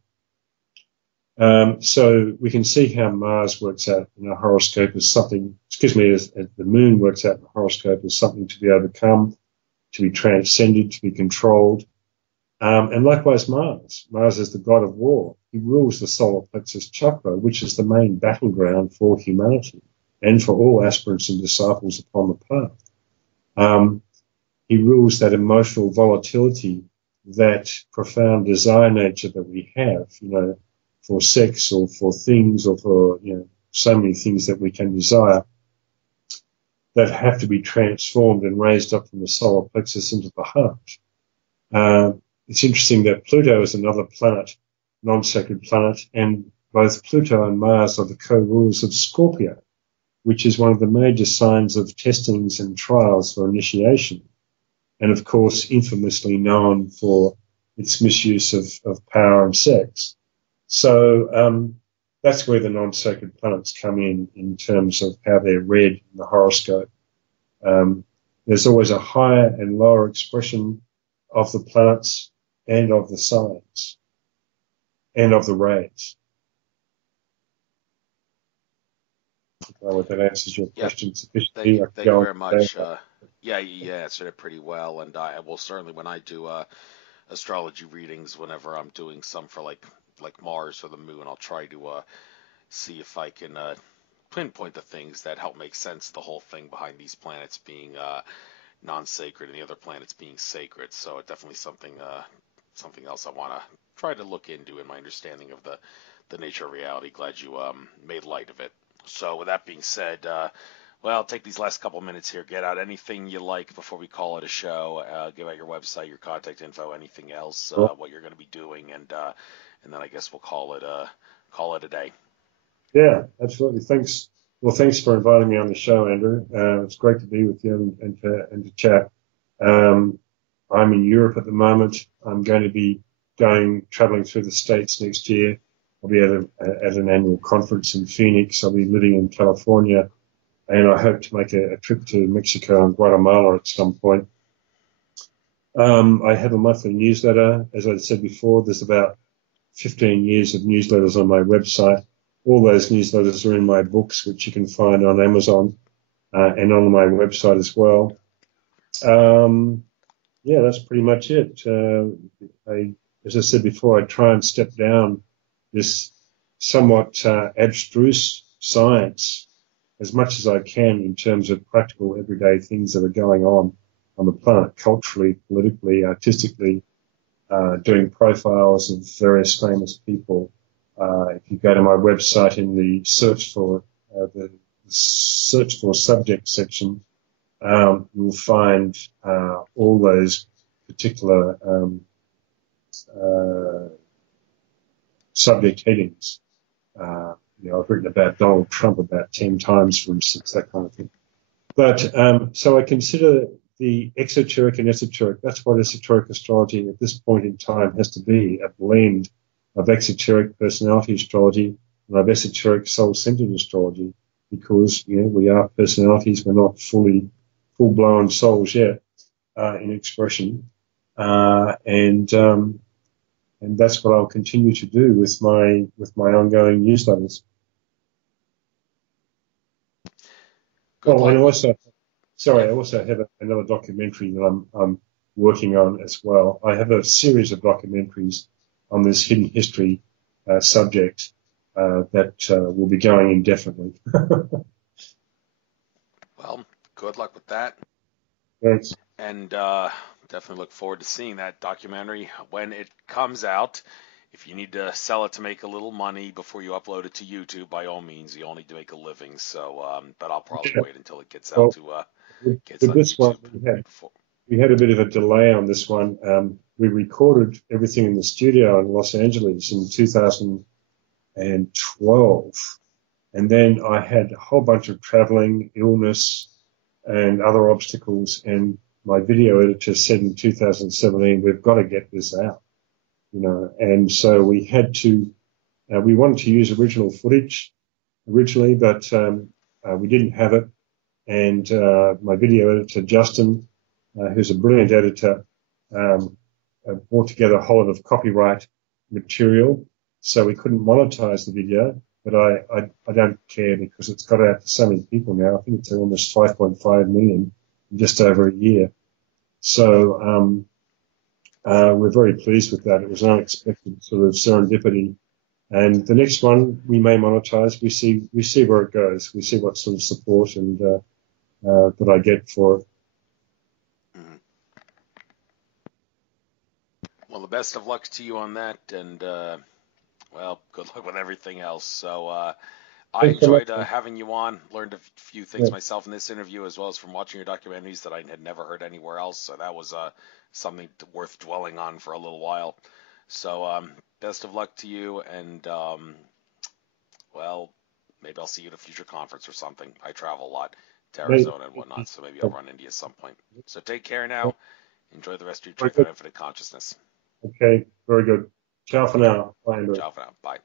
So we can see how Mars works out in a horoscope as something, as the moon works out in a horoscope as something to be overcome, to be transcended, to be controlled. And likewise Mars. Mars is the god of war. He rules the solar plexus chakra, which is the main battleground for humanity and for all aspirants and disciples upon the path. He rules that emotional volatility, that profound desire nature that we have, for sex or for things or for, so many things that we can desire. that have to be transformed and raised up from the solar plexus into the heart. It's interesting that Pluto is another planet, non-sacred planet, and both Pluto and Mars are the co-rulers of Scorpio, which is one of the major signs of testings and trials for initiation, and of course infamously known for its misuse of power and sex. So that's where the non-sacred planets come in terms of how they're read in the horoscope. There's always a higher and lower expression of the planets and of the signs and of the rays. I don't know if that answers your question sufficiently. Thank you very much. Yeah, you answered it pretty well, and I will certainly, when I do astrology readings, whenever I'm doing some for like Mars or the Moon, I'll try to see if I can pinpoint the things that help make sense of the whole thing behind these planets being non-sacred and the other planets being sacred. So it's definitely something else I want to try to look into in my understanding of the nature of reality. Glad you made light of it. So with that being said, well, take these last couple minutes here, get out anything you like before we call it a show. Give out your website, your contact info, anything else, what you're going to be doing, and then I guess we'll call it a day. Yeah, absolutely. Thanks. Well, thanks for inviting me on the show, Andrew. It's great to be with you and to chat. I'm in Europe at the moment. I'm going to be traveling through the States next year. I'll be at an annual conference in Phoenix. I'll be living in California, and I hope to make a trip to Mexico and Guatemala at some point. I have a monthly newsletter. As I said before, there's about 15 years of newsletters on my website. All those newsletters are in my books, which you can find on Amazon and on my website as well. Yeah, that's pretty much it. As I said before, I try and step down this somewhat abstruse science as much as I can in terms of practical everyday things that are going on the planet, culturally, politically, artistically, doing profiles of various famous people. If you go to my website in the search for subject section, you'll find all those particular subject headings. I've written about Donald Trump about 10 times, for instance, that kind of thing. But so I consider the exoteric and esoteric. That's what esoteric astrology at this point in time has to be, a blend of exoteric personality astrology and of esoteric soul-centered astrology, because we are personalities. We're not full-blown souls yet in expression, and that's what I'll continue to do with my ongoing newsletters. And also, I also have another documentary that I'm working on as well. I have a series of documentaries on this hidden history subject that will be going indefinitely. Well, good luck with that. Thanks. And definitely look forward to seeing that documentary when it comes out. If you need to sell it to make a little money before you upload it to YouTube, by all means, you all need to make a living. So, but I'll probably wait until it gets out gets on this YouTube. One, we had a bit of a delay on this one. We recorded everything in the studio in Los Angeles in 2012. And then I had a whole bunch of traveling, illness, and other obstacles. And my video editor said in 2017, we've got to get this out, And so we had to, we wanted to use original footage originally, but we didn't have it. And my video editor, Justin, who's a brilliant editor, brought together a whole lot of copyright material, so we couldn't monetize the video. But I don't care, because it's got out to so many people now. I think it's almost 5.5 million in just over a year. So we're very pleased with that. It was an unexpected sort of serendipity. And the next one we may monetize. We see where it goes. We see what sort of support and that I get for it. Well, the best of luck to you on that, and well, good luck with everything else. So I Thanks so much. enjoyed having you on. Learned a few things Yeah. myself in this interview, as well as from watching your documentaries that I had never heard anywhere else. So that was something worth dwelling on for a little while. So best of luck to you, and well, maybe I'll see you at a future conference or something. I travel a lot to Maybe. Arizona and whatnot, so maybe I'll run into you at some point. So take care Yeah. now. Enjoy the rest of your Very trip good. of infinite consciousness. Okay, very good. Ciao for now. Bye, Andrew. Ciao for now. Bye.